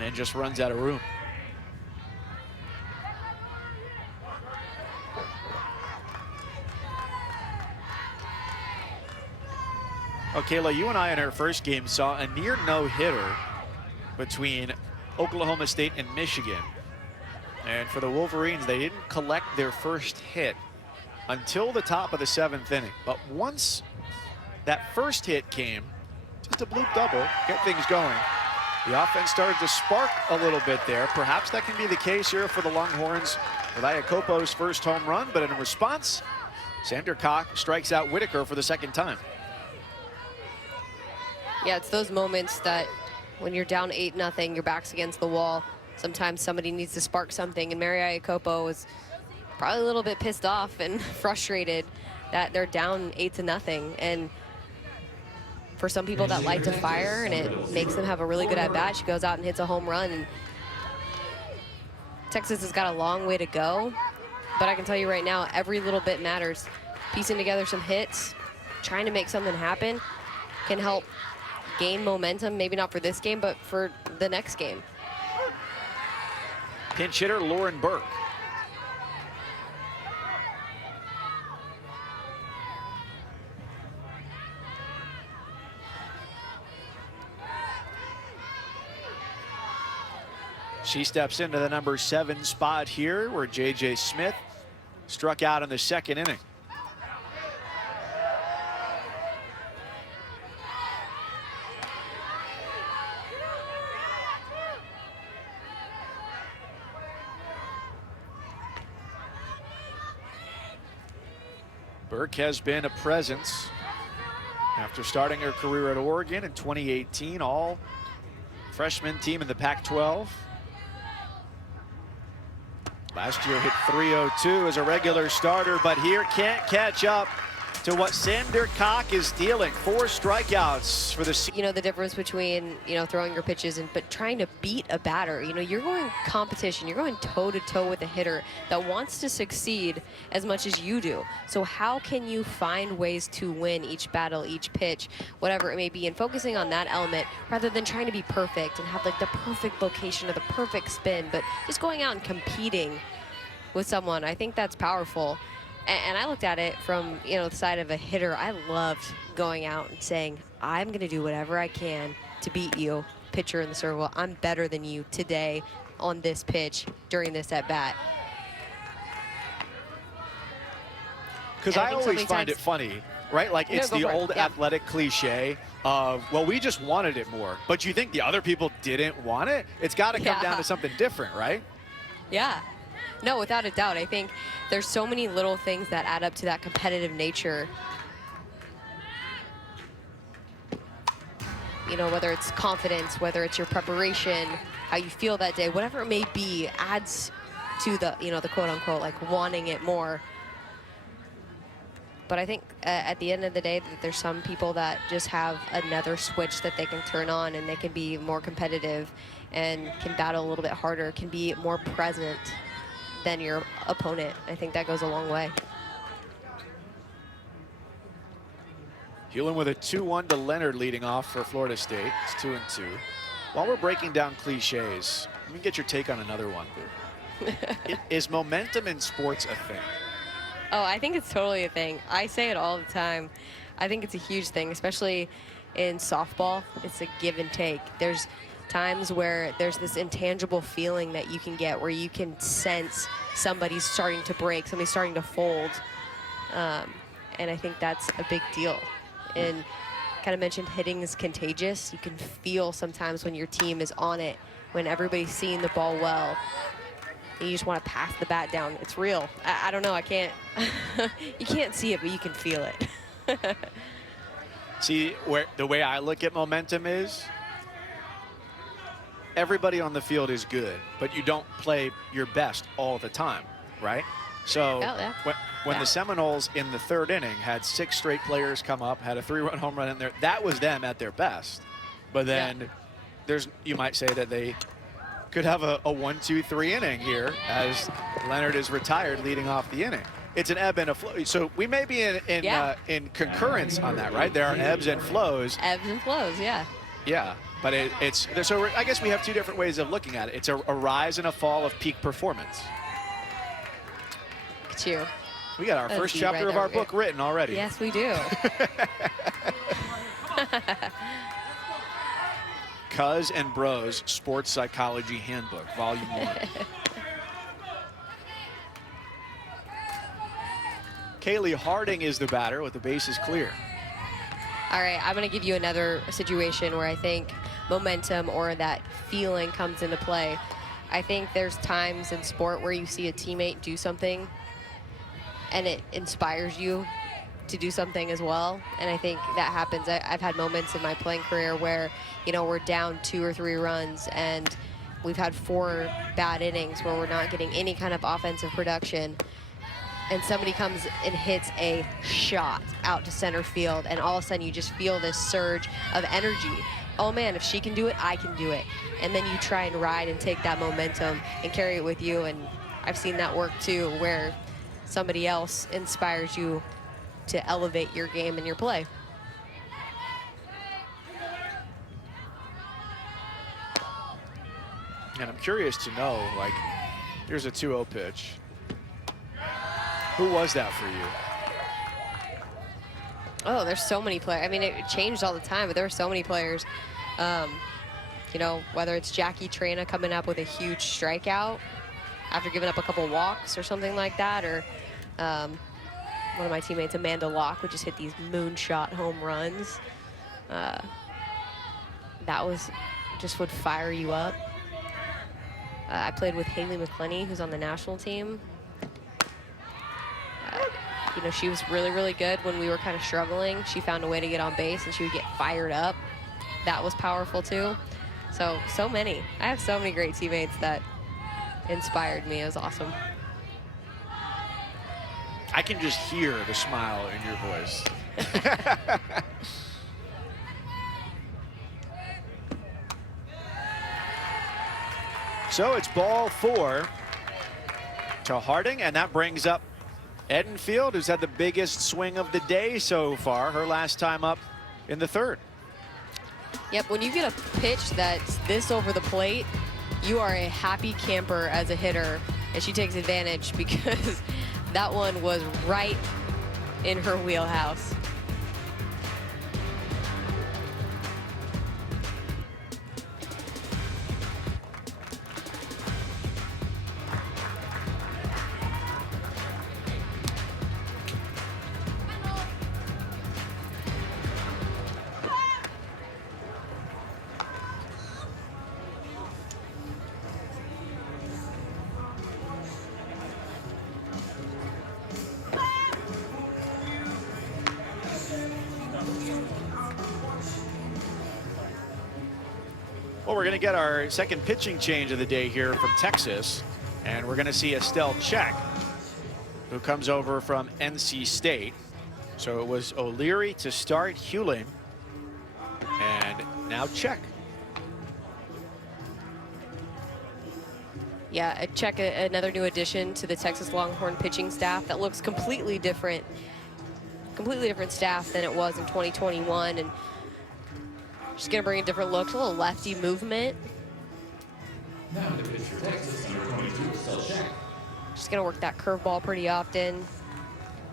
And just runs out of room. Oh, Kayla, you and I in our first game saw a near no-hitter between Oklahoma State and Michigan. And for the Wolverines, they didn't collect their first hit until the top of the 7th inning. But once that first hit came, just a bloop double, get things going. The offense started to spark a little bit there. Perhaps that can be the case here for the Longhorns with Iakopo's first home run, but in response, Sandercock strikes out Whitaker for the second time. Yeah, it's those moments that when you're down 8-0, your back's against the wall. Sometimes somebody needs to spark something, and Mary Iakopo was probably a little bit pissed off and frustrated that they're down 8-0. And for some people that like to fire and it makes them have a really good at-bat, she goes out and hits a home run. And Texas has got a long way to go, but I can tell you right now, every little bit matters. Piecing together some hits, trying to make something happen can help gain momentum, maybe not for this game, but for the next game. Pinch hitter Lauren Burke. She steps into the number 7 spot here, where J.J. Smith struck out in the second inning. Burke has been a presence after starting her career at Oregon in 2018, all freshman team in the Pac-12. Last year hit .302 as a regular starter, but here can't catch up to what Sandercock is dealing. 4 strikeouts for the season. You know, the difference between, throwing your pitches but trying to beat a batter. You're going competition. You're going toe-to-toe with a hitter that wants to succeed as much as you do. So how can you find ways to win each battle, each pitch, whatever it may be, and focusing on that element rather than trying to be perfect and have like the perfect location or the perfect spin, but just going out and competing with someone. I think that's powerful. And I looked at it from, the side of a hitter. I loved going out and saying, I'm going to do whatever I can to beat you, pitcher in the circle. I'm better than you today on this pitch during this at-bat. Because I always find it funny, right? Like, it's the old athletic cliche of, well, we just wanted it more. But you think the other people didn't want it? It's got to come down to something different, right? Yeah. No, without a doubt. I think there's so many little things that add up to that competitive nature. You know, whether it's confidence, whether it's your preparation, how you feel that day, whatever it may be, adds to the, you know, the quote unquote, like wanting it more. But I think at the end of the day, that there's some people that just have another switch that they can turn on, and they can be more competitive and can battle a little bit harder, can be more present than your opponent. I think that goes a long way. Hewlin with a 2-1 to Leonard leading off for Florida State. It's 2-2. While we're breaking down cliches, let me get your take on another one. Is momentum in sports a thing? Oh, I think it's totally a thing. I say it all the time. I think it's a huge thing, especially in softball. It's a give and take. There's times where there's this intangible feeling that you can get where you can sense somebody's starting to break, somebody's starting to fold. And I think that's a big deal. And kind of mentioned hitting is contagious. You can feel sometimes when your team is on it, when everybody's seeing the ball well, and you just want to pass the bat down. It's real. I don't know, I can't, you can't see it, but you can feel it. See, the way I look at momentum is, everybody on the field is good, but you don't play your best all the time, right? So when the Seminoles in the 3rd inning had 6 straight players come up, had a 3-run home run in there, that was them at their best. But then you might say that they could have a 1-2-3 inning here as Leonard is retired leading off the inning. It's an ebb and a flow. So we may be in concurrence on that, right? There are ebbs and flows. Ebbs and flows, yeah. Yeah, but so I guess we have 2 different ways of looking at it. It's a rise and a fall of peak performance. Look at you. We got our first chapter of our book written already. Yes, we do. Cuz and Bros Sports Psychology Handbook, Volume 1. Kaylee Harding is the batter with the bases clear. All right, I'm going to give you another situation where I think momentum or that feeling comes into play. I think there's times in sport where you see a teammate do something and it inspires you to do something as well. And I think that happens. I've had moments in my playing career where, you know, we're down 2 or 3 runs and we've had 4 bad innings where we're not getting any kind of offensive production. And somebody comes and hits a shot out to center field, and all of a sudden you just feel this surge of energy. Oh man, if she can do it, I can do it. And then you try and ride and take that momentum and carry it with you. And I've seen that work too, where somebody else inspires you to elevate your game and your play. And I'm curious to know, like, here's a 2-0 pitch. Who was that for you? Oh, there's so many players. I mean, it changed all the time, but there were so many players. You know, whether it's Jackie Trana coming up with a huge strikeout after giving up a couple walks or something like that, or one of my teammates, Amanda Locke, would just hit these moonshot home runs. That was just would fire you up. I played with Haley McClenny, who's on the national team. You know, she was really, really good when we were kind of struggling. She found a way to get on base, and she would get fired up. That was powerful, too. So many. I have so many great teammates that inspired me. It was awesome. I can just hear the smile in your voice. So it's ball 4 to Harding, and that brings up Edenfield, who's had the biggest swing of the day so far, her last time up in the 3rd. Yep, when you get a pitch that's this over the plate, you are a happy camper as a hitter, and she takes advantage because that one was right in her wheelhouse. Well, we're going to get our second pitching change of the day here from Texas, and we're going to see Estelle Check, who comes over from NC State. So it was O'Leary to start, Hewlin, and now Check. Yeah, Check, another new addition to the Texas Longhorn pitching staff that looks completely different staff than it was in 2021, and she's gonna bring a different look, a little lefty movement. Now the pitch for Texas, number 22, Estelle Check. She's gonna work that curveball pretty often.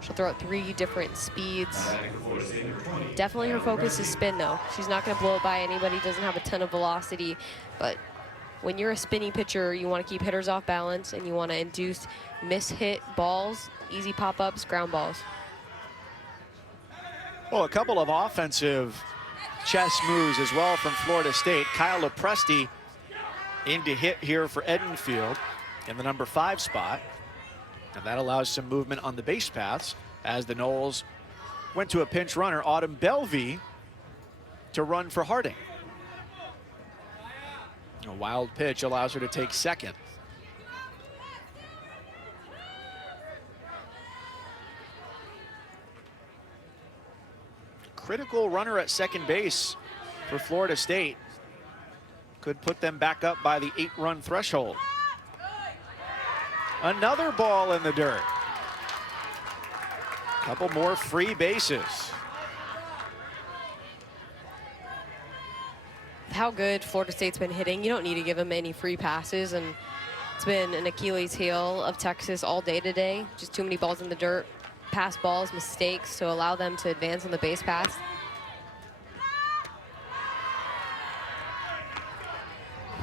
She'll throw out 3 different speeds. Now batting for Florida State, number 20. Definitely her focus is spin though. She's not gonna blow it by anybody, doesn't have a ton of velocity, but when you're a spinny pitcher, you want to keep hitters off balance and you want to induce miss-hit balls, easy pop-ups, ground balls. Well, a couple of offensive chess moves as well from Florida State. Kyle Lopresti in to hit here for Edenfield in the number 5 spot. And that allows some movement on the base paths as the Noles went to a pinch runner, Autumn Belvey, to run for Harding. A wild pitch allows her to take second. Critical runner at second base for Florida State. Could put them back up by the 8-run threshold. Another ball in the dirt. Couple more free bases. How good Florida State's been hitting, you don't need to give them any free passes, and it's been an Achilles heel of Texas all day today. Just too many balls in the dirt, pass balls, mistakes to allow them to advance on the base paths.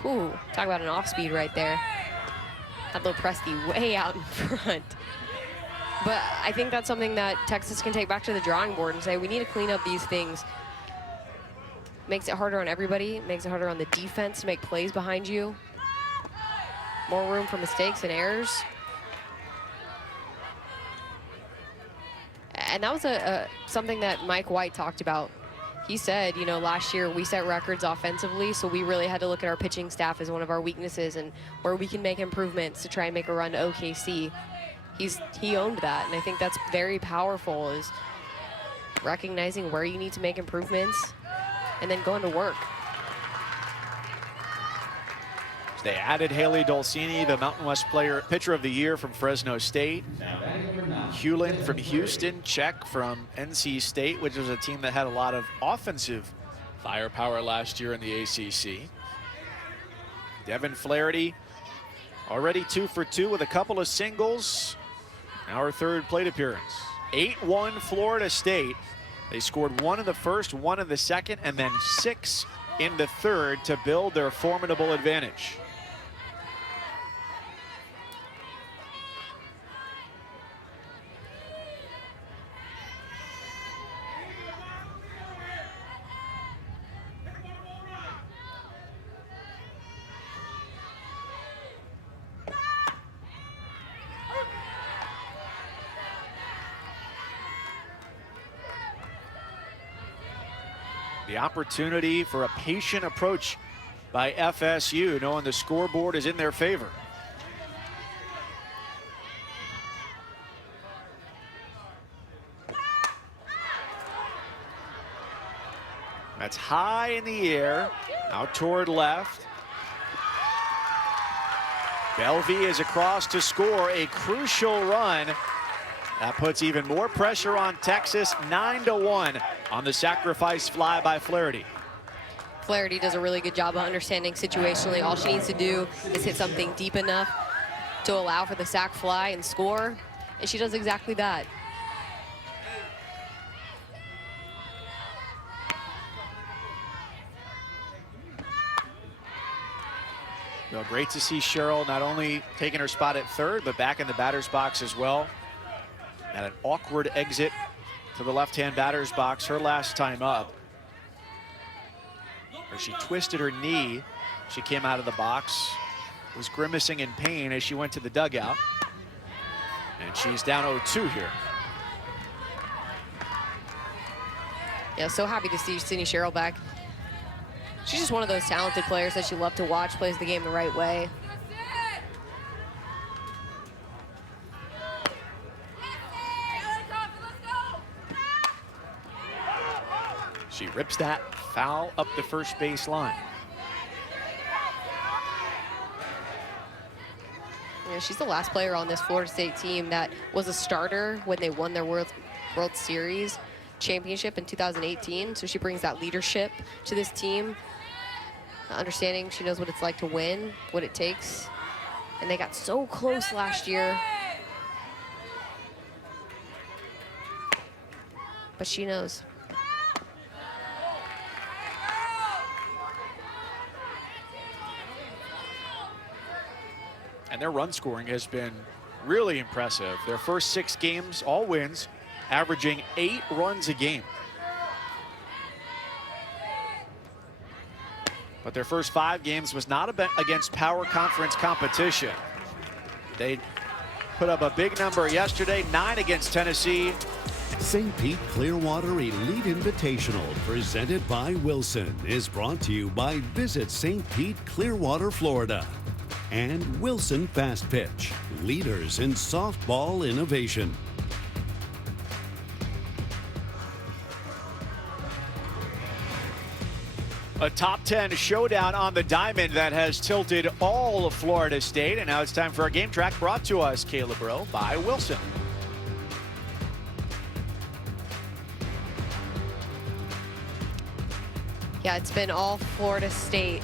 Ooh, talk about an off speed right there. Had Lopresti way out in front. But I think that's something that Texas can take back to the drawing board and say, we need to clean up these things. Makes it harder on everybody, makes it harder on the defense to make plays behind you. More room for mistakes and errors. And that was something that Mike White talked about. He said, you know, last year we set records offensively, so we really had to look at our pitching staff as one of our weaknesses and where we can make improvements to try and make a run to OKC. He owned that, and I think that's very powerful, is recognizing where you need to make improvements and then going to work. They added Haley Dolcini, the Mountain West pitcher of the year from Fresno State. Now batting number 9. Hewlin from Houston, Check from NC State, which was a team that had a lot of offensive firepower last year in the ACC. Devin Flaherty already 2 for 2 with a couple of singles. Now her 3rd plate appearance. 8-1 Florida State. They scored 1 in the first, 1 in the second, and then 6 in the third to build their formidable advantage. The opportunity for a patient approach by FSU, knowing the scoreboard is in their favor. That's high in the air, out toward left. Belvey is across to score a crucial run. That puts even more pressure on Texas, 9-1 on the sacrifice fly by Flaherty. Flaherty does a really good job of understanding situationally. All she needs to do is hit something deep enough to allow for the sac fly and score, and she does exactly that. Well, great to see Cheryl not only taking her spot at 3rd, but back in the batter's box as well. At an awkward exit to the left-hand batter's box her last time up, where she twisted her knee. She came out of the box, was grimacing in pain as she went to the dugout. And she's down 0-2 here. Yeah, so happy to see Sydney Sherrill back. She's just one of those talented players that you love to watch, plays the game the right way. She rips that foul up the first base line. Yeah, she's the last player on this Florida State team that was a starter when they won their World Series championship in 2018. So she brings that leadership to this team. Understanding she knows what it's like to win, what it takes. And they got so close last year. But she knows. And their run scoring has been really impressive. Their first 6 games, all wins, averaging 8 runs a game. But their first 5 games was not against power conference competition. They put up a big number yesterday, 9 against Tennessee. St. Pete Clearwater Elite Invitational, presented by Wilson, is brought to you by Visit St. Pete Clearwater, Florida. And Wilson Fast Pitch, leaders in softball innovation. A top 10 showdown on the diamond that has tilted all of Florida State. And now it's time for our game track, brought to us, Kayla Bro, by Wilson. Yeah, it's been all Florida State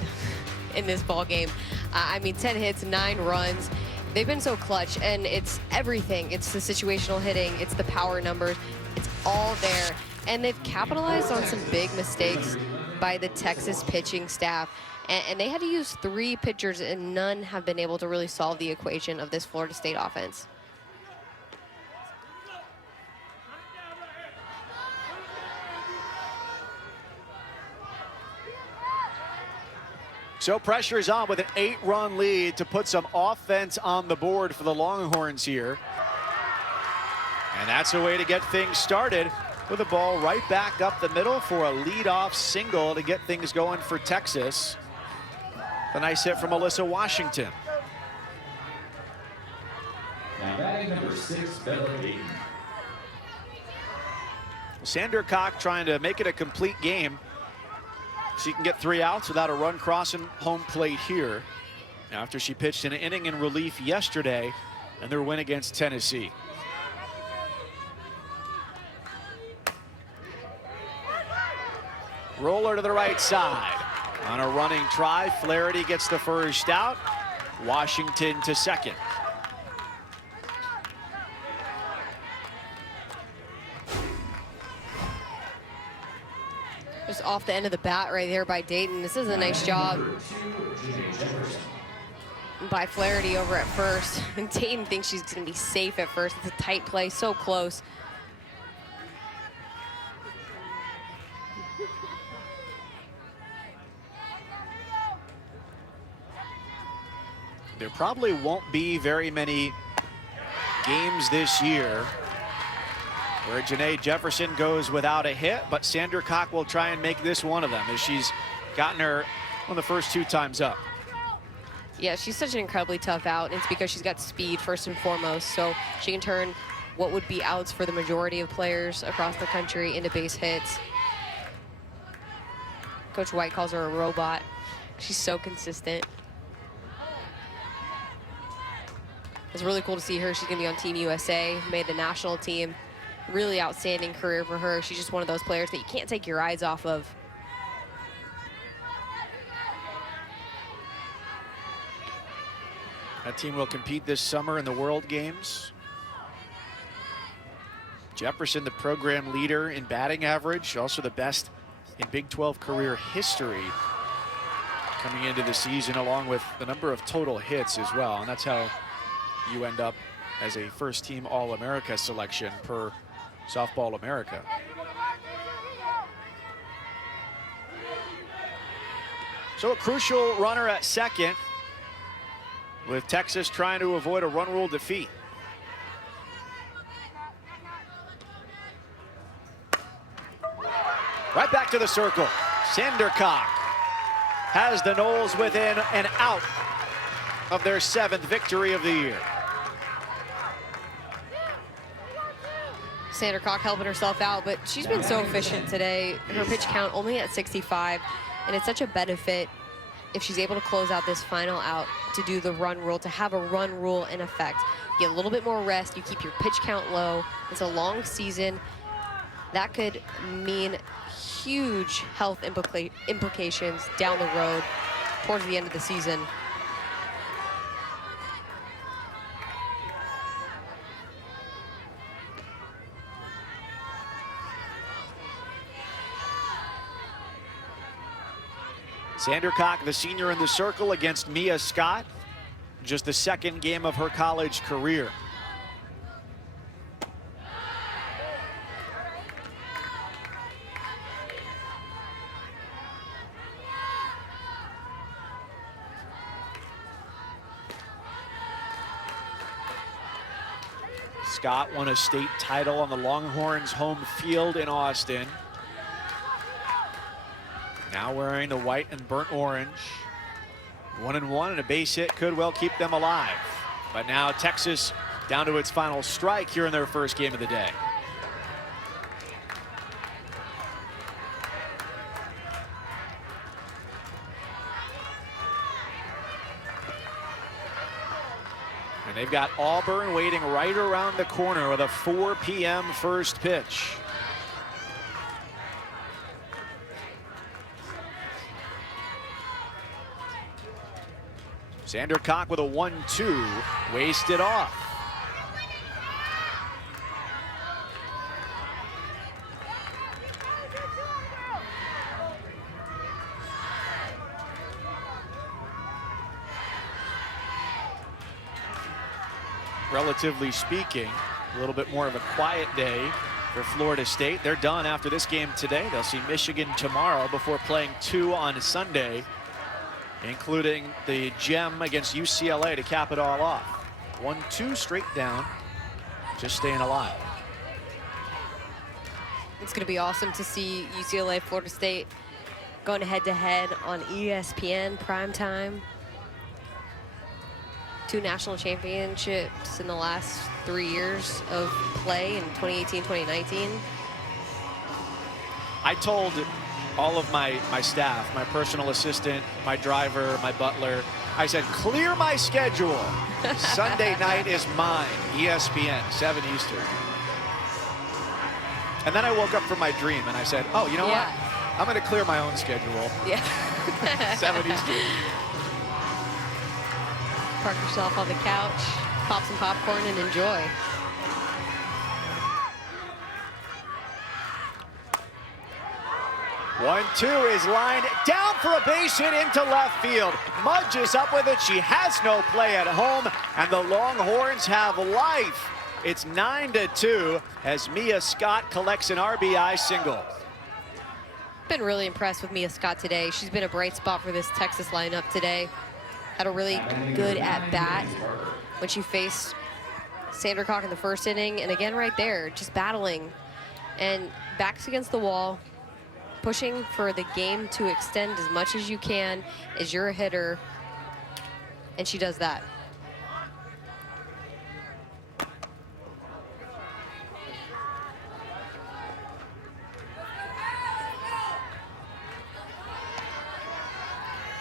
in this ball game. I mean, 10 hits, 9 runs. They've been so clutch, and it's everything. It's the situational hitting, it's the power numbers, it's all there. And they've capitalized on some big mistakes by the Texas pitching staff. And they had to use 3 pitchers, and none have been able to really solve the equation of this Florida State offense. So pressure is on with an 8-run lead to put some offense on the board for the Longhorns here. And that's a way to get things started, with a ball right back up the middle for a leadoff single to get things going for Texas. A nice hit from Alyssa Washington. Now batting number 6, Bella Dayton. Sandercock trying to make it a complete game. She can get 3 outs without a run crossing home plate here, after she pitched an inning in relief yesterday in their win against Tennessee. Roller to the right side. On a running try, Flaherty gets the first out. Washington to second. Just off the end of the bat right there by Dayton. This is a nice job by Flaherty over at first. And Dayton thinks she's going to be safe at first. It's a tight play, so close. There probably won't be very many games this year where Janae Jefferson goes without a hit, but Sandercock will try and make this one of them, as she's gotten her on the first 2 times up. Yeah, she's such an incredibly tough out, and it's because she's got speed first and foremost, so she can turn what would be outs for the majority of players across the country into base hits. Coach White calls her a robot. She's so consistent. It's really cool to see her. She's going to be on Team USA, made the national team. Really outstanding career for her. She's just one of those players that you can't take your eyes off of. That team will compete this summer in the World Games. Jefferson, the program leader in batting average, also the best in Big 12 career history coming into the season, along with the number of total hits as well. And that's how you end up as a first-team All-America selection per Softball America. So a crucial runner at second, with Texas trying to avoid a run rule defeat. Right back to the circle. Sandercock has the Noles within an out of their 7th victory of the year. Sandra Cock helping herself out, but she's been so efficient today. Her pitch count only at 65, and it's such a benefit if she's able to close out this final out to do the run rule, to have a run rule in effect. You get a little bit more rest, you keep your pitch count low. It's a long season. That could mean huge health implications down the road towards the end of the season. Sandra Cock, the senior in the circle, against Mia Scott. Just the 2nd game of her college career. Scott won a state title on the Longhorns home field in Austin. Now wearing the white and burnt orange. 1-1, and a base hit could well keep them alive. But now Texas down to its final strike here in their first game of the day. And they've got Auburn waiting right around the corner with a 4 p.m. first pitch. Sandra Cock with a 1-2, wasted off. Relatively speaking, a little bit more of a quiet day for Florida State. They're done after this game today. They'll see Michigan tomorrow before playing 2 on Sunday, including the gem against UCLA to cap it all off. 1-2 straight down, just staying alive. It's going to be awesome to see UCLA, Florida State going head-to-head on ESPN primetime. 2 national championships in the last 3 years of play in 2018, 2019. I told all of my staff, my personal assistant, my driver, my butler, I said, clear my schedule. Sunday night is mine, ESPN, 7 Eastern. And then I woke up from my dream and I said, oh, you know what? I'm going to clear my own schedule. Yeah. 7 Eastern. Park yourself on the couch, pop some popcorn, and enjoy. One-two is lined down for a base hit into left field. Mudge is up with it. She has no play at home, and the Longhorns have life. It's 9-2 as Mia Scott collects an RBI single. Been really impressed with Mia Scott today. She's been a bright spot for this Texas lineup today. Had a really good at-bat when she faced Sandra Cock in the first inning, and again right there, just battling. And backs against the wall, pushing for the game to extend as much as you can as you're a hitter, and she does that. I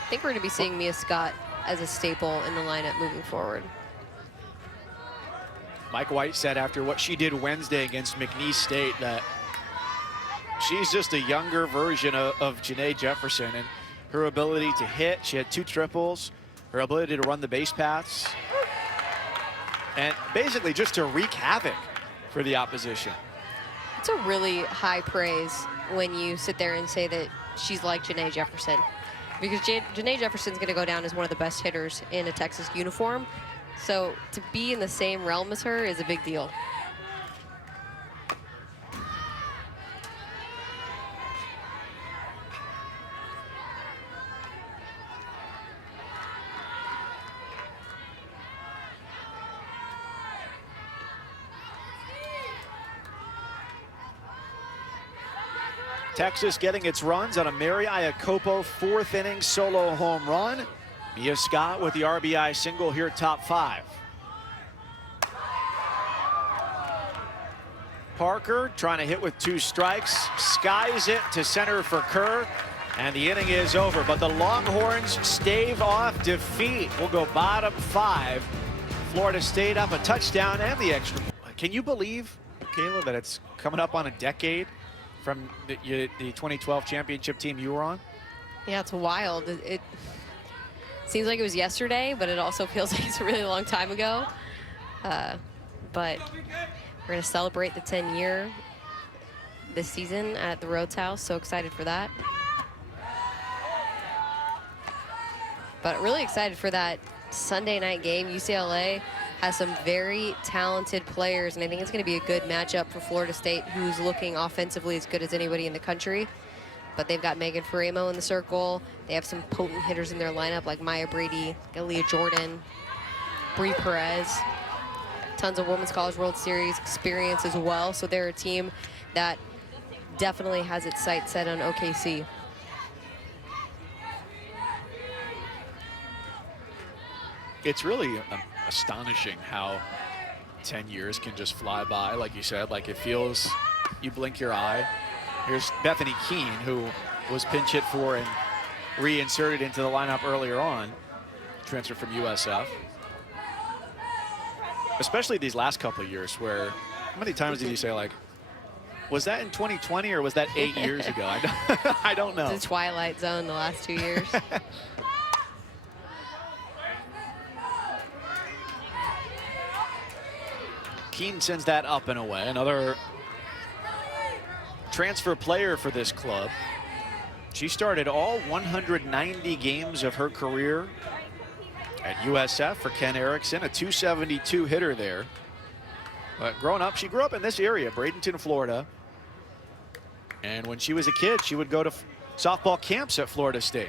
think we're going to be seeing Mia Scott as a staple in the lineup moving forward. Mike White said after what she did Wednesday against McNeese State that she's just a younger version of Janae Jefferson, and her ability to hit, she had 2 triples, her ability to run the base paths, and basically just to wreak havoc for the opposition. It's a really high praise when you sit there and say that she's like Janae Jefferson, because Janae Jefferson's going to go down as one of the best hitters in a Texas uniform. So to be in the same realm as her is a big deal. Texas getting its runs on a Mary Iacopo fourth inning solo home run. Mia Scott with the RBI single here, top 5. Parker trying to hit with 2 strikes, skies it to center for Kerr, and the inning is over. But the Longhorns stave off defeat. We'll go bottom 5. Florida State up a touchdown and the extra. Can you believe, Kayla, that it's coming up on a decade from the 2012 championship team you were on? Yeah, it's wild. It seems like it was yesterday, but it also feels like it's a really long time ago. But we're going to celebrate the 10-year this season at the Rhodes House. So excited for that. But really excited for that Sunday night game. UCLA has some very talented players, and I think it's going to be a good matchup for Florida State, who's looking offensively as good as anybody in the country. But they've got Megan Faremo in the circle. They have some potent hitters in their lineup like Maya Brady, Leah Jordan, Bree Perez. Tons of Women's College World Series experience as well. So they're a team that definitely has its sights set on OKC. It's really astonishing how 10 years can just fly by. Like you said, like it feels, you blink your eye. Here's Bethany Keene, who was pinch hit for and reinserted into the lineup earlier on, transfer from USF. Especially these last couple of years where, how many times did you say, like, was that in 2020 or was that 8 years ago? I don't know. The Twilight Zone the last 2 years. Keene sends that up and away. Another transfer player for this club. She started all 190 games of her career at USF for Ken Erickson, a 272 hitter there. But growing up, she grew up in this area, Bradenton, Florida. And when she was a kid, she would go to softball camps at Florida State.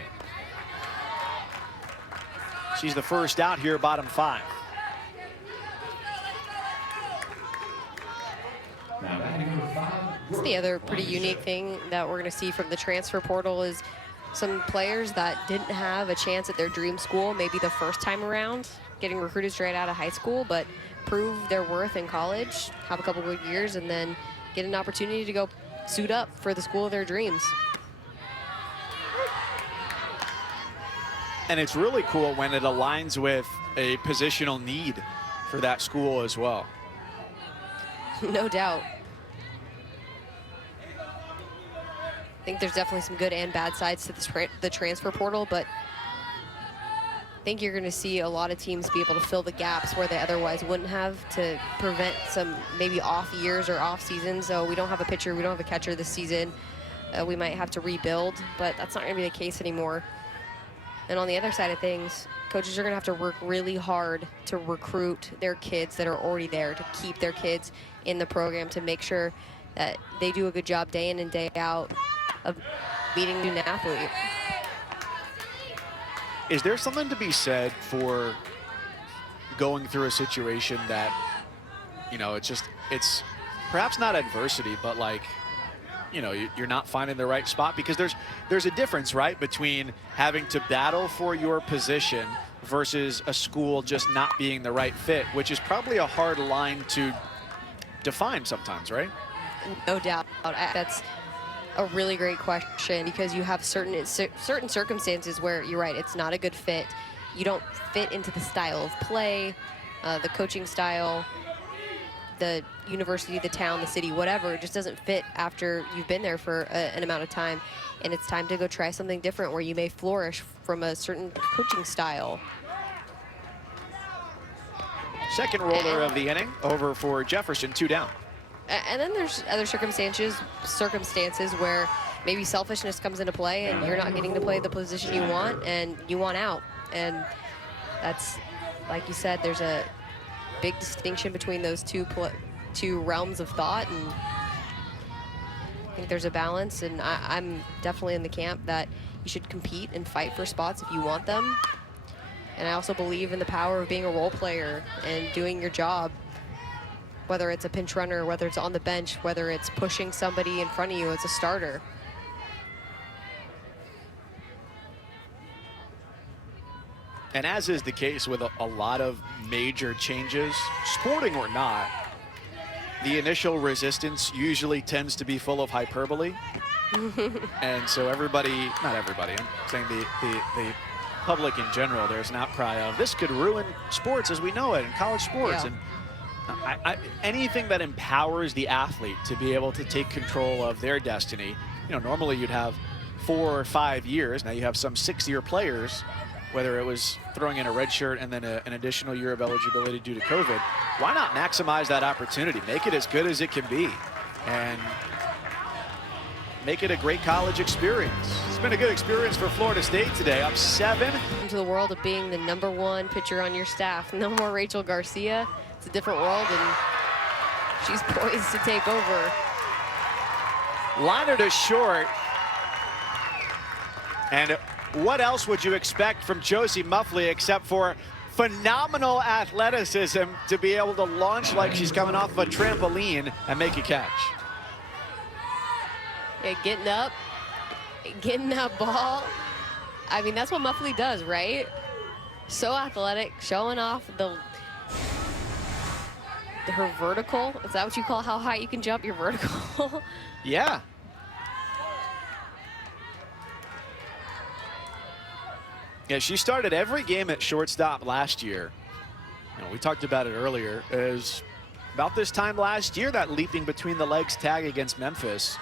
She's the first out here, bottom 5. Now batting number 5. That's the other pretty unique thing that we're going to see from the transfer portal is some players that didn't have a chance at their dream school, maybe the first time around, getting recruited straight out of high school, but prove their worth in college, have a couple good years, and then get an opportunity to go suit up for the school of their dreams. And it's really cool when it aligns with a positional need for that school as well. No doubt. I think there's definitely some good and bad sides to the transfer portal, but I think you're going to see a lot of teams be able to fill the gaps where they otherwise wouldn't have, to prevent some maybe off years or off seasons. So we don't have a pitcher, we don't have a catcher this season. We might have to rebuild, but that's not going to be the case anymore. And on the other side of things, coaches are going to have to work really hard to recruit their kids that are already there, to keep their kids in the program, to make sure that they do a good job day in and day out of meeting an athlete. Is there something to be said for going through a situation that, you know, it's perhaps not adversity, but like, you know, you're not finding the right spot? Because there's a difference, right, between having to battle for your position versus a school just not being the right fit, which is probably a hard line to define sometimes, right? No doubt. That's a really great question, because you have certain circumstances where you're right, it's not a good fit. You don't fit into the style of play, the coaching style, the university, the town, the city, whatever. It just doesn't fit after you've been there for an amount of time, and it's time to go try something different where you may flourish from a certain coaching style. Second roller of the inning over for Jefferson, 2 down. And then there's other circumstances where maybe selfishness comes into play and you're not getting to play the position you want and you want out. And that's, like you said, there's a big distinction between those two realms of thought, and I think there's a balance, and I'm definitely in the camp that you should compete and fight for spots if you want them. And I also believe in the power of being a role player and doing your job, whether it's a pinch runner, whether it's on the bench, whether it's pushing somebody in front of you as a starter. And as is the case with a lot of major changes, sporting or not, the initial resistance usually tends to be full of hyperbole. And so everybody, not everybody, I'm saying the public in general, there's an outcry of this could ruin sports as we know it in college sports. Yeah. And anything that empowers the athlete to be able to take control of their destiny, you know, normally you'd have 4 or 5 years. Now you have some 6-year players, whether it was throwing in a red shirt and then an additional year of eligibility due to COVID. Why not maximize that opportunity? Make it as good as it can be and make it a great college experience. It's been a good experience for Florida State today. Up 7. Into the world of being the #1 pitcher on your staff. No more Rachel Garcia. It's a different world, and she's poised to take over. Liner to short. And what else would you expect from Josie Muffley except for phenomenal athleticism to be able to launch like she's coming off of a trampoline and make a catch? Yeah, getting that ball. I mean, that's what Muffley does, right? So athletic, showing off her vertical. Is that what you call how high you can jump? Your vertical? Yeah. Yeah, she started every game at shortstop last year. You know, we talked about it earlier. Is about this time last year, that leaping between the legs tag against Memphis.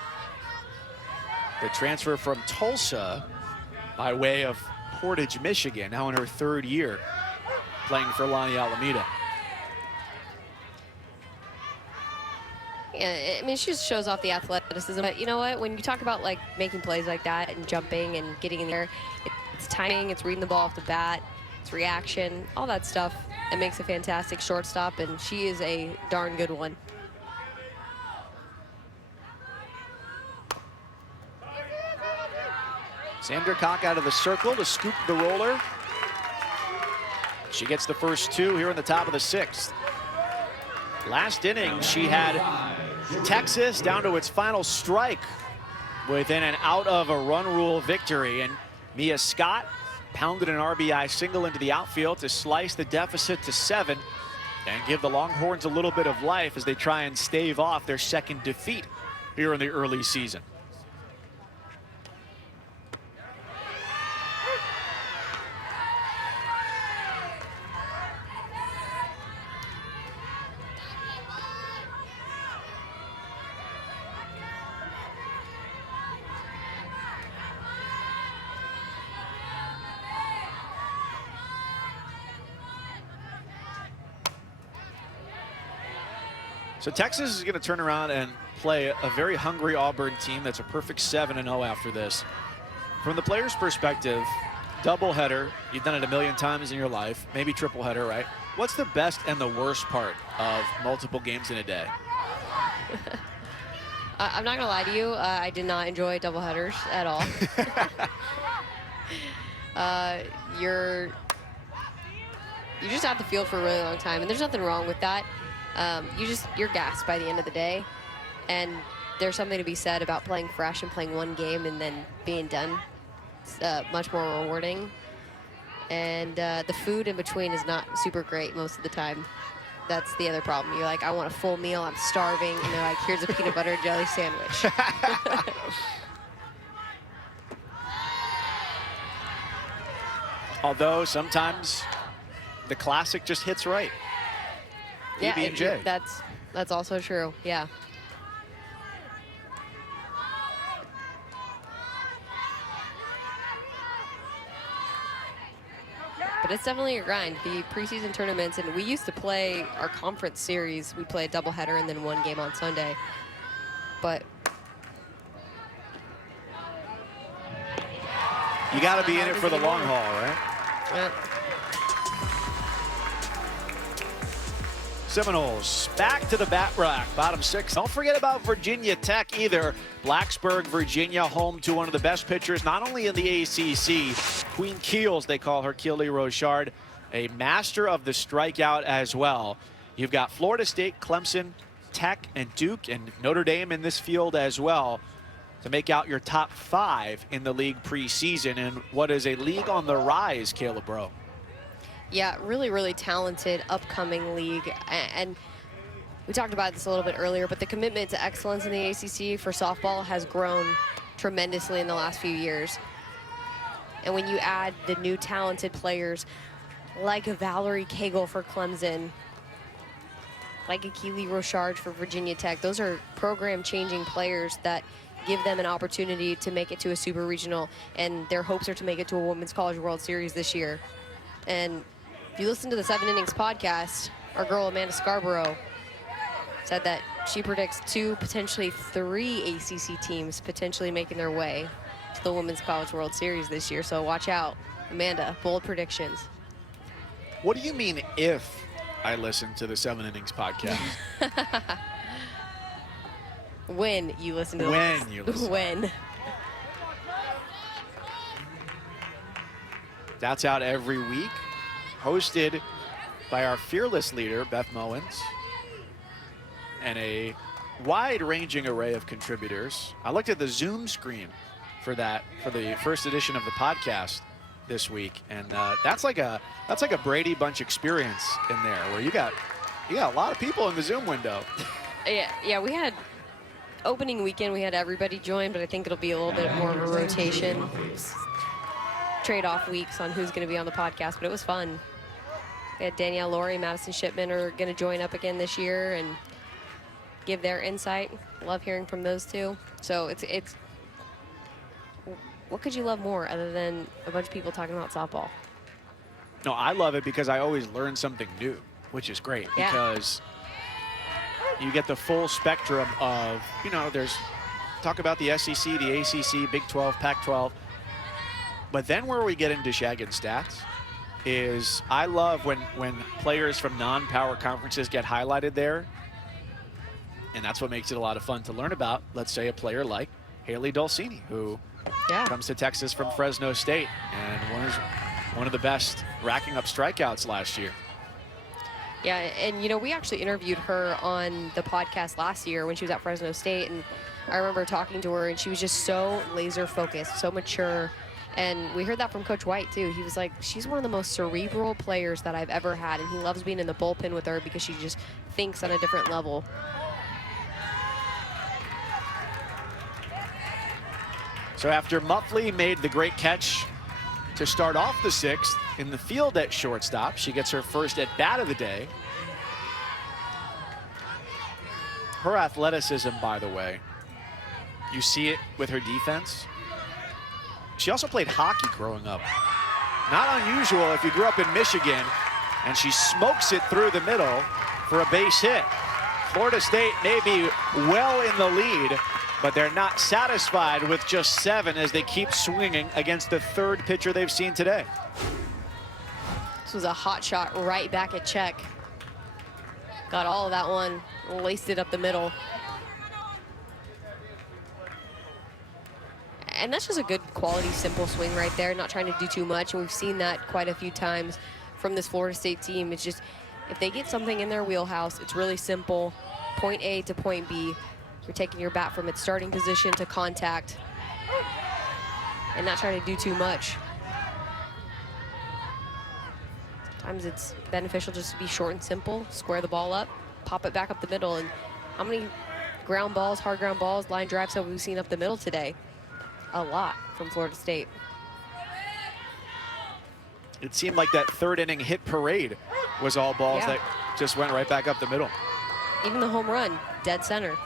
The transfer from Tulsa by way of Portage, Michigan, now in her 3rd year playing for Lonnie Alameda. Yeah, I mean, she just shows off the athleticism. But you know what? When you talk about like making plays like that and jumping and getting in there, it's timing, it's reading the ball off the bat, it's reaction, all that stuff. It makes a fantastic shortstop, and she is a darn good one. Sandra Cock out of the circle to scoop the roller. She gets the first 2 here in the top of the 6th. Last inning, she had Texas down to its final strike within an out of a run rule victory. And Mia Scott pounded an RBI single into the outfield to slice the deficit to 7 and give the Longhorns a little bit of life as they try and stave off their 2nd defeat here in the early season. So Texas is going to turn around and play a very hungry Auburn team that's a perfect 7-0 after this. From the player's perspective, doubleheader, you've done it a million times in your life, maybe triple header, right? What's the best and the worst part of multiple games in a day? I'm not gonna lie to you, I did not enjoy doubleheaders at all. You just have the field for a really long time, and there's nothing wrong with that. You're gassed by the end of the day, and there's something to be said about playing fresh and playing one game and then being done. It's much more rewarding, and the food in between is not super great most of the time. That's the other problem. You're like, I want a full meal, I'm starving, and they're like, here's a peanut butter and jelly sandwich. Although sometimes the classic just hits right. Yeah, PB&J. that's also true. Yeah. But it's definitely a grind. The preseason tournaments, and we used to play our conference series. We play a doubleheader and then one game on Sunday. But you got to be in it for the long haul, right? yeah. Seminoles back to the bat rack, bottom 6. Don't forget about Virginia Tech either. Blacksburg, Virginia, home to one of the best pitchers, not only in the ACC, Queen Keels, they call her, Keely Rochard, a master of the strikeout as well. You've got Florida State, Clemson, Tech, and Duke, and Notre Dame in this field as well to make out your top 5 in the league preseason, and what is a league on the rise, Caleb Rowe. Yeah, really, really talented upcoming league. And we talked about this a little bit earlier, but the commitment to excellence in the ACC for softball has grown tremendously in the last few years. And when you add the new talented players like Valerie Cagle for Clemson, like Akili Rochard for Virginia Tech, those are program-changing players that give them an opportunity to make it to a super regional, and their hopes are to make it to a Women's College World Series this year. And if you listen to the 7 Innings podcast, our girl Amanda Scarborough said that she predicts 2, potentially 3 ACC teams potentially making their way to the Women's College World Series this year. So watch out, Amanda, bold predictions. What do you mean if I listen to the 7 Innings podcast? When you listen to When you listen. When. That's out every week, hosted by our fearless leader, Beth Mowens, and a wide-ranging array of contributors. I looked at the Zoom screen for the first edition of the podcast this week, and that's like a Brady Bunch experience in there, where you got a lot of people in the Zoom window. Yeah, we had opening weekend, we had everybody join, but I think it'll be a little bit more of a rotation, trade-off weeks on who's going to be on the podcast, but it was fun. We had Danielle Laurie, Madison Shipman are going to join up again this year and give their insight. Love hearing from those two. So it's what could you love more other than a bunch of people talking about softball? No, I love it because I always learn something new, which is great. Yeah. Because you get the full spectrum of, there's talk about the SEC, the ACC, Big 12, Pac-12. But then where we get into Shaggin' Stats is I love when players from non-power conferences get highlighted there. And that's what makes it a lot of fun to learn about. Let's say a player like Haley Dulcini, who comes to Texas from Fresno State and was one of the best racking up strikeouts last year. Yeah, and we actually interviewed her on the podcast last year when she was at Fresno State, and I remember talking to her, and she was just so laser focused, so mature. And we heard that from Coach White too. He was like, she's one of the most cerebral players that I've ever had, and he loves being in the bullpen with her because she just thinks on a different level. So after Muffley made the great catch to start off the 6th in the field at shortstop, she gets her first at bat of the day. Her athleticism, by the way, you see it with her defense. She also played hockey growing up. Not unusual if you grew up in Michigan, and she smokes it through the middle for a base hit. Florida State may be well in the lead, but they're not satisfied with just 7 as they keep swinging against the 3rd pitcher they've seen today. This was a hot shot right back at check. Got all of that one, laced it up the middle. And that's just a good quality, simple swing right there, not trying to do too much. And we've seen that quite a few times from this Florida State team. It's just, if they get something in their wheelhouse, it's really simple. Point A to point B. You're taking your bat from its starting position to contact and not trying to do too much. Sometimes it's beneficial just to be short and simple, square the ball up, pop it back up the middle. And how many ground balls, hard ground balls, line drives have we seen up the middle today? A lot from Florida State. It seemed like that 3rd inning hit parade was all balls that just went right back up the middle. Even the home run, dead center.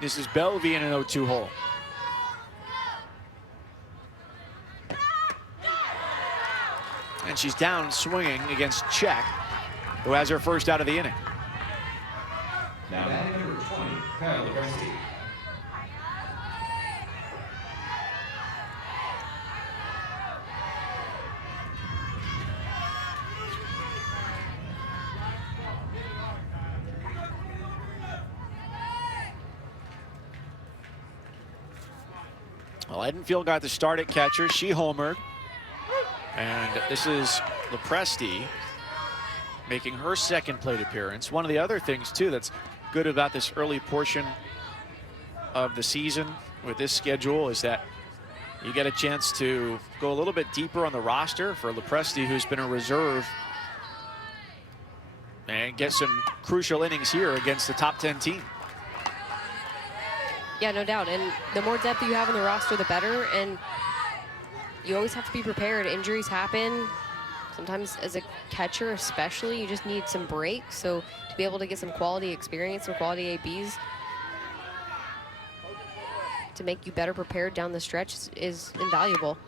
This is Belvey in an 0-2 hole. And she's down swinging against Czech, who has her first out of the inning. Now batting number 20, Kyle Legresti. Well, Edenfield got the start at catcher. She homered. And this is Lepresti making her 2nd plate appearance. One of the other things, too, that's good about this early portion of the season with this schedule is that you get a chance to go a little bit deeper on the roster for Lopresti, who's been a reserve, and get some crucial innings here against the top 10 team. Yeah, no doubt. And the more depth you have on the roster, the better. And you always have to be prepared. Injuries happen. Sometimes as a catcher especially, you just need some breaks. So to be able to get some quality experience, some quality ABs, to make you better prepared down the stretch is invaluable.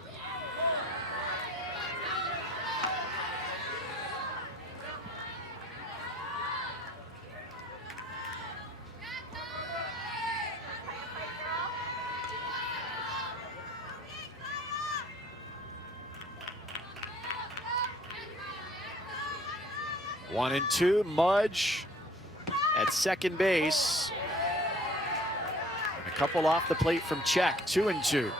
One and two, Mudge at second base. And a couple off the plate from Check, 2-2.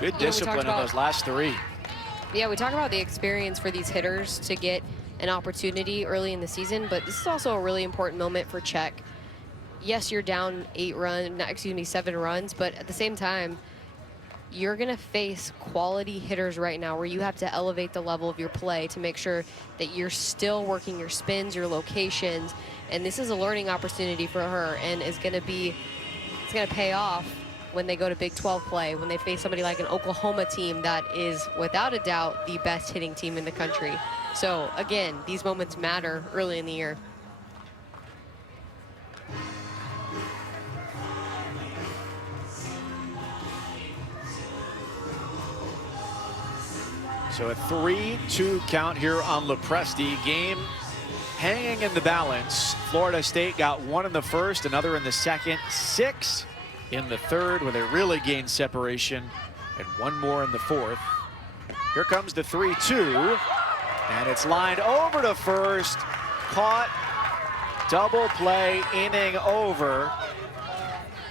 Good discipline on those last three. Yeah, we talk about the experience for these hitters to get an opportunity early in the season, but this is also a really important moment for Check. Yes, you're down 7 runs, but at the same time, you're gonna face quality hitters right now where you have to elevate the level of your play to make sure that you're still working your spins, your locations, and this is a learning opportunity for her and it's gonna pay off when they go to Big 12 play, when they face somebody like an Oklahoma team that is, without a doubt, the best hitting team in the country. So, again, these moments matter early in the year. So a 3-2 count here on Lopresti. Game hanging in the balance. Florida State got one in the first, another in the second, 6 in the third, where they really gained separation, and one more in the fourth. Here comes the 3-2, and it's lined over to first. Caught, double play, inning over.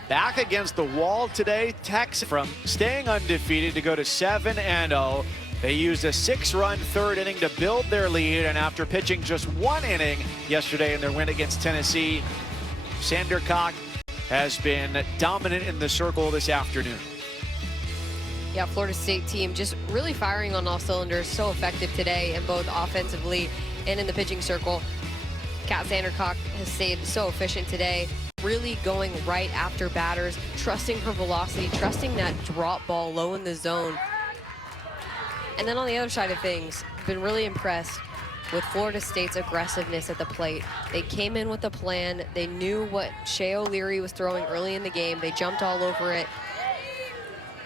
Back against the wall today. Texas from staying undefeated to go to 7-0. They used a 6-run third inning to build their lead, and after pitching just one inning yesterday in their win against Tennessee, Sandercock has been dominant in the circle this afternoon. Yeah, Florida State team just really firing on all cylinders, so effective today in both offensively and in the pitching circle. Kat Sandercock has stayed so efficient today, really going right after batters, trusting her velocity, trusting that drop ball low in the zone. And then on the other side of things, been really impressed with Florida State's aggressiveness at the plate. They came in with a plan. They knew what Shea O'Leary was throwing early in the game. They jumped all over it.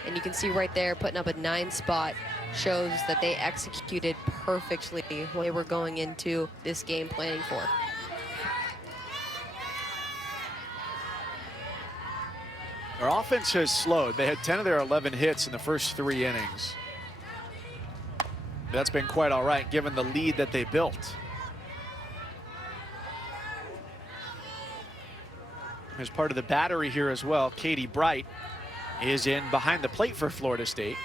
And you can see right there, putting up a 9 spot shows that they executed perfectly what they were going into this game planning for. Their offense has slowed. They had 10 of their 11 hits in the first 3 innings. That's been quite all right, given the lead that they built. As part of the battery here as well, Katie Bright is in behind the plate for Florida State.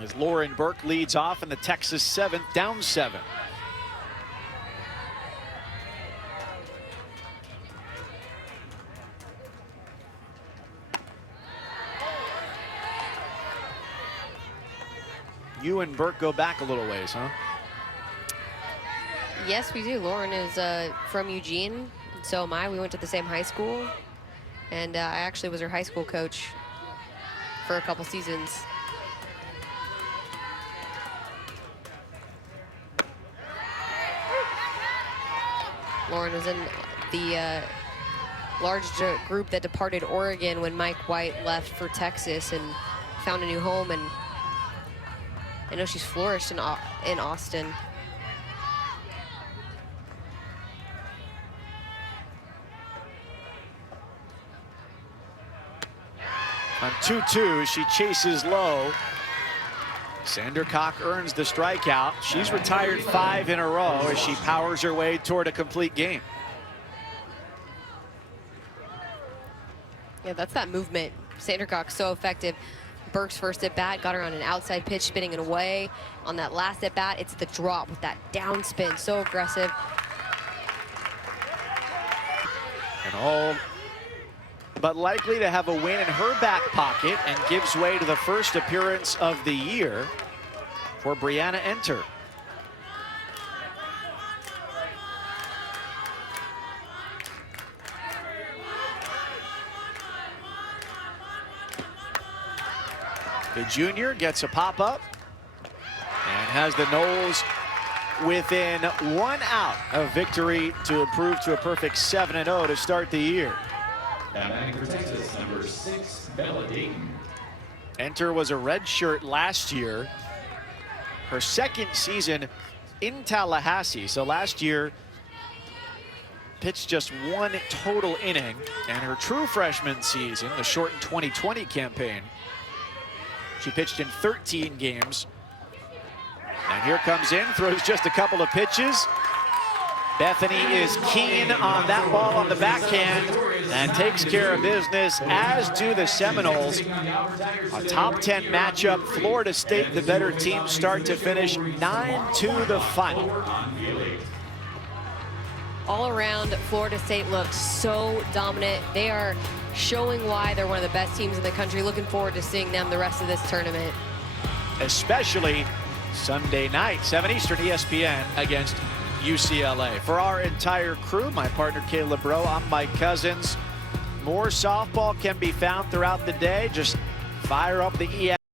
As Lauren Burke leads off in the Texas 7th, down 7. You and Burke go back a little ways, huh? Yes, we do. Lauren is from Eugene, so am I. We went to the same high school, and I actually was her high school coach for a couple seasons. Lauren was in the large group that departed Oregon when Mike White left for Texas and found a new home, and I know she's flourished in Austin. On 2-2, she chases low. Sandercock earns the strikeout. She's retired 5 in a row as she powers her way toward a complete game. Yeah, that's that movement. Sandercock so effective. Burke's first at bat got her on an outside pitch, spinning it away. On that last at bat, it's the drop with that down spin, so aggressive. And all but likely to have a win in her back pocket, and gives way to the first appearance of the year for Brianna Enter. The junior gets a pop-up and has the Noles within 1 out of victory to improve to a perfect 7-0 to start the year. Now batting for Texas, number 6, Bella Dayton. Enter was a redshirt last year. Her second season in Tallahassee. So last year, pitched just 1 total inning. And her true freshman season, the shortened 2020 campaign, she pitched in 13 games. And here comes in, throws just a couple of pitches. Bethany is keen on that ball on the backhand and takes care of business, as do the Seminoles. A top 10 matchup. Florida State, the better team, start to finish 9-2 the final. All around, Florida State looks so dominant. They are showing why they're one of the best teams in the country. Looking forward to seeing them the rest of this tournament. Especially Sunday night, 7 Eastern, ESPN against UCLA. For our entire crew, my partner Caleb Bro, I'm Mike Cousins. More softball can be found throughout the day. Just fire up the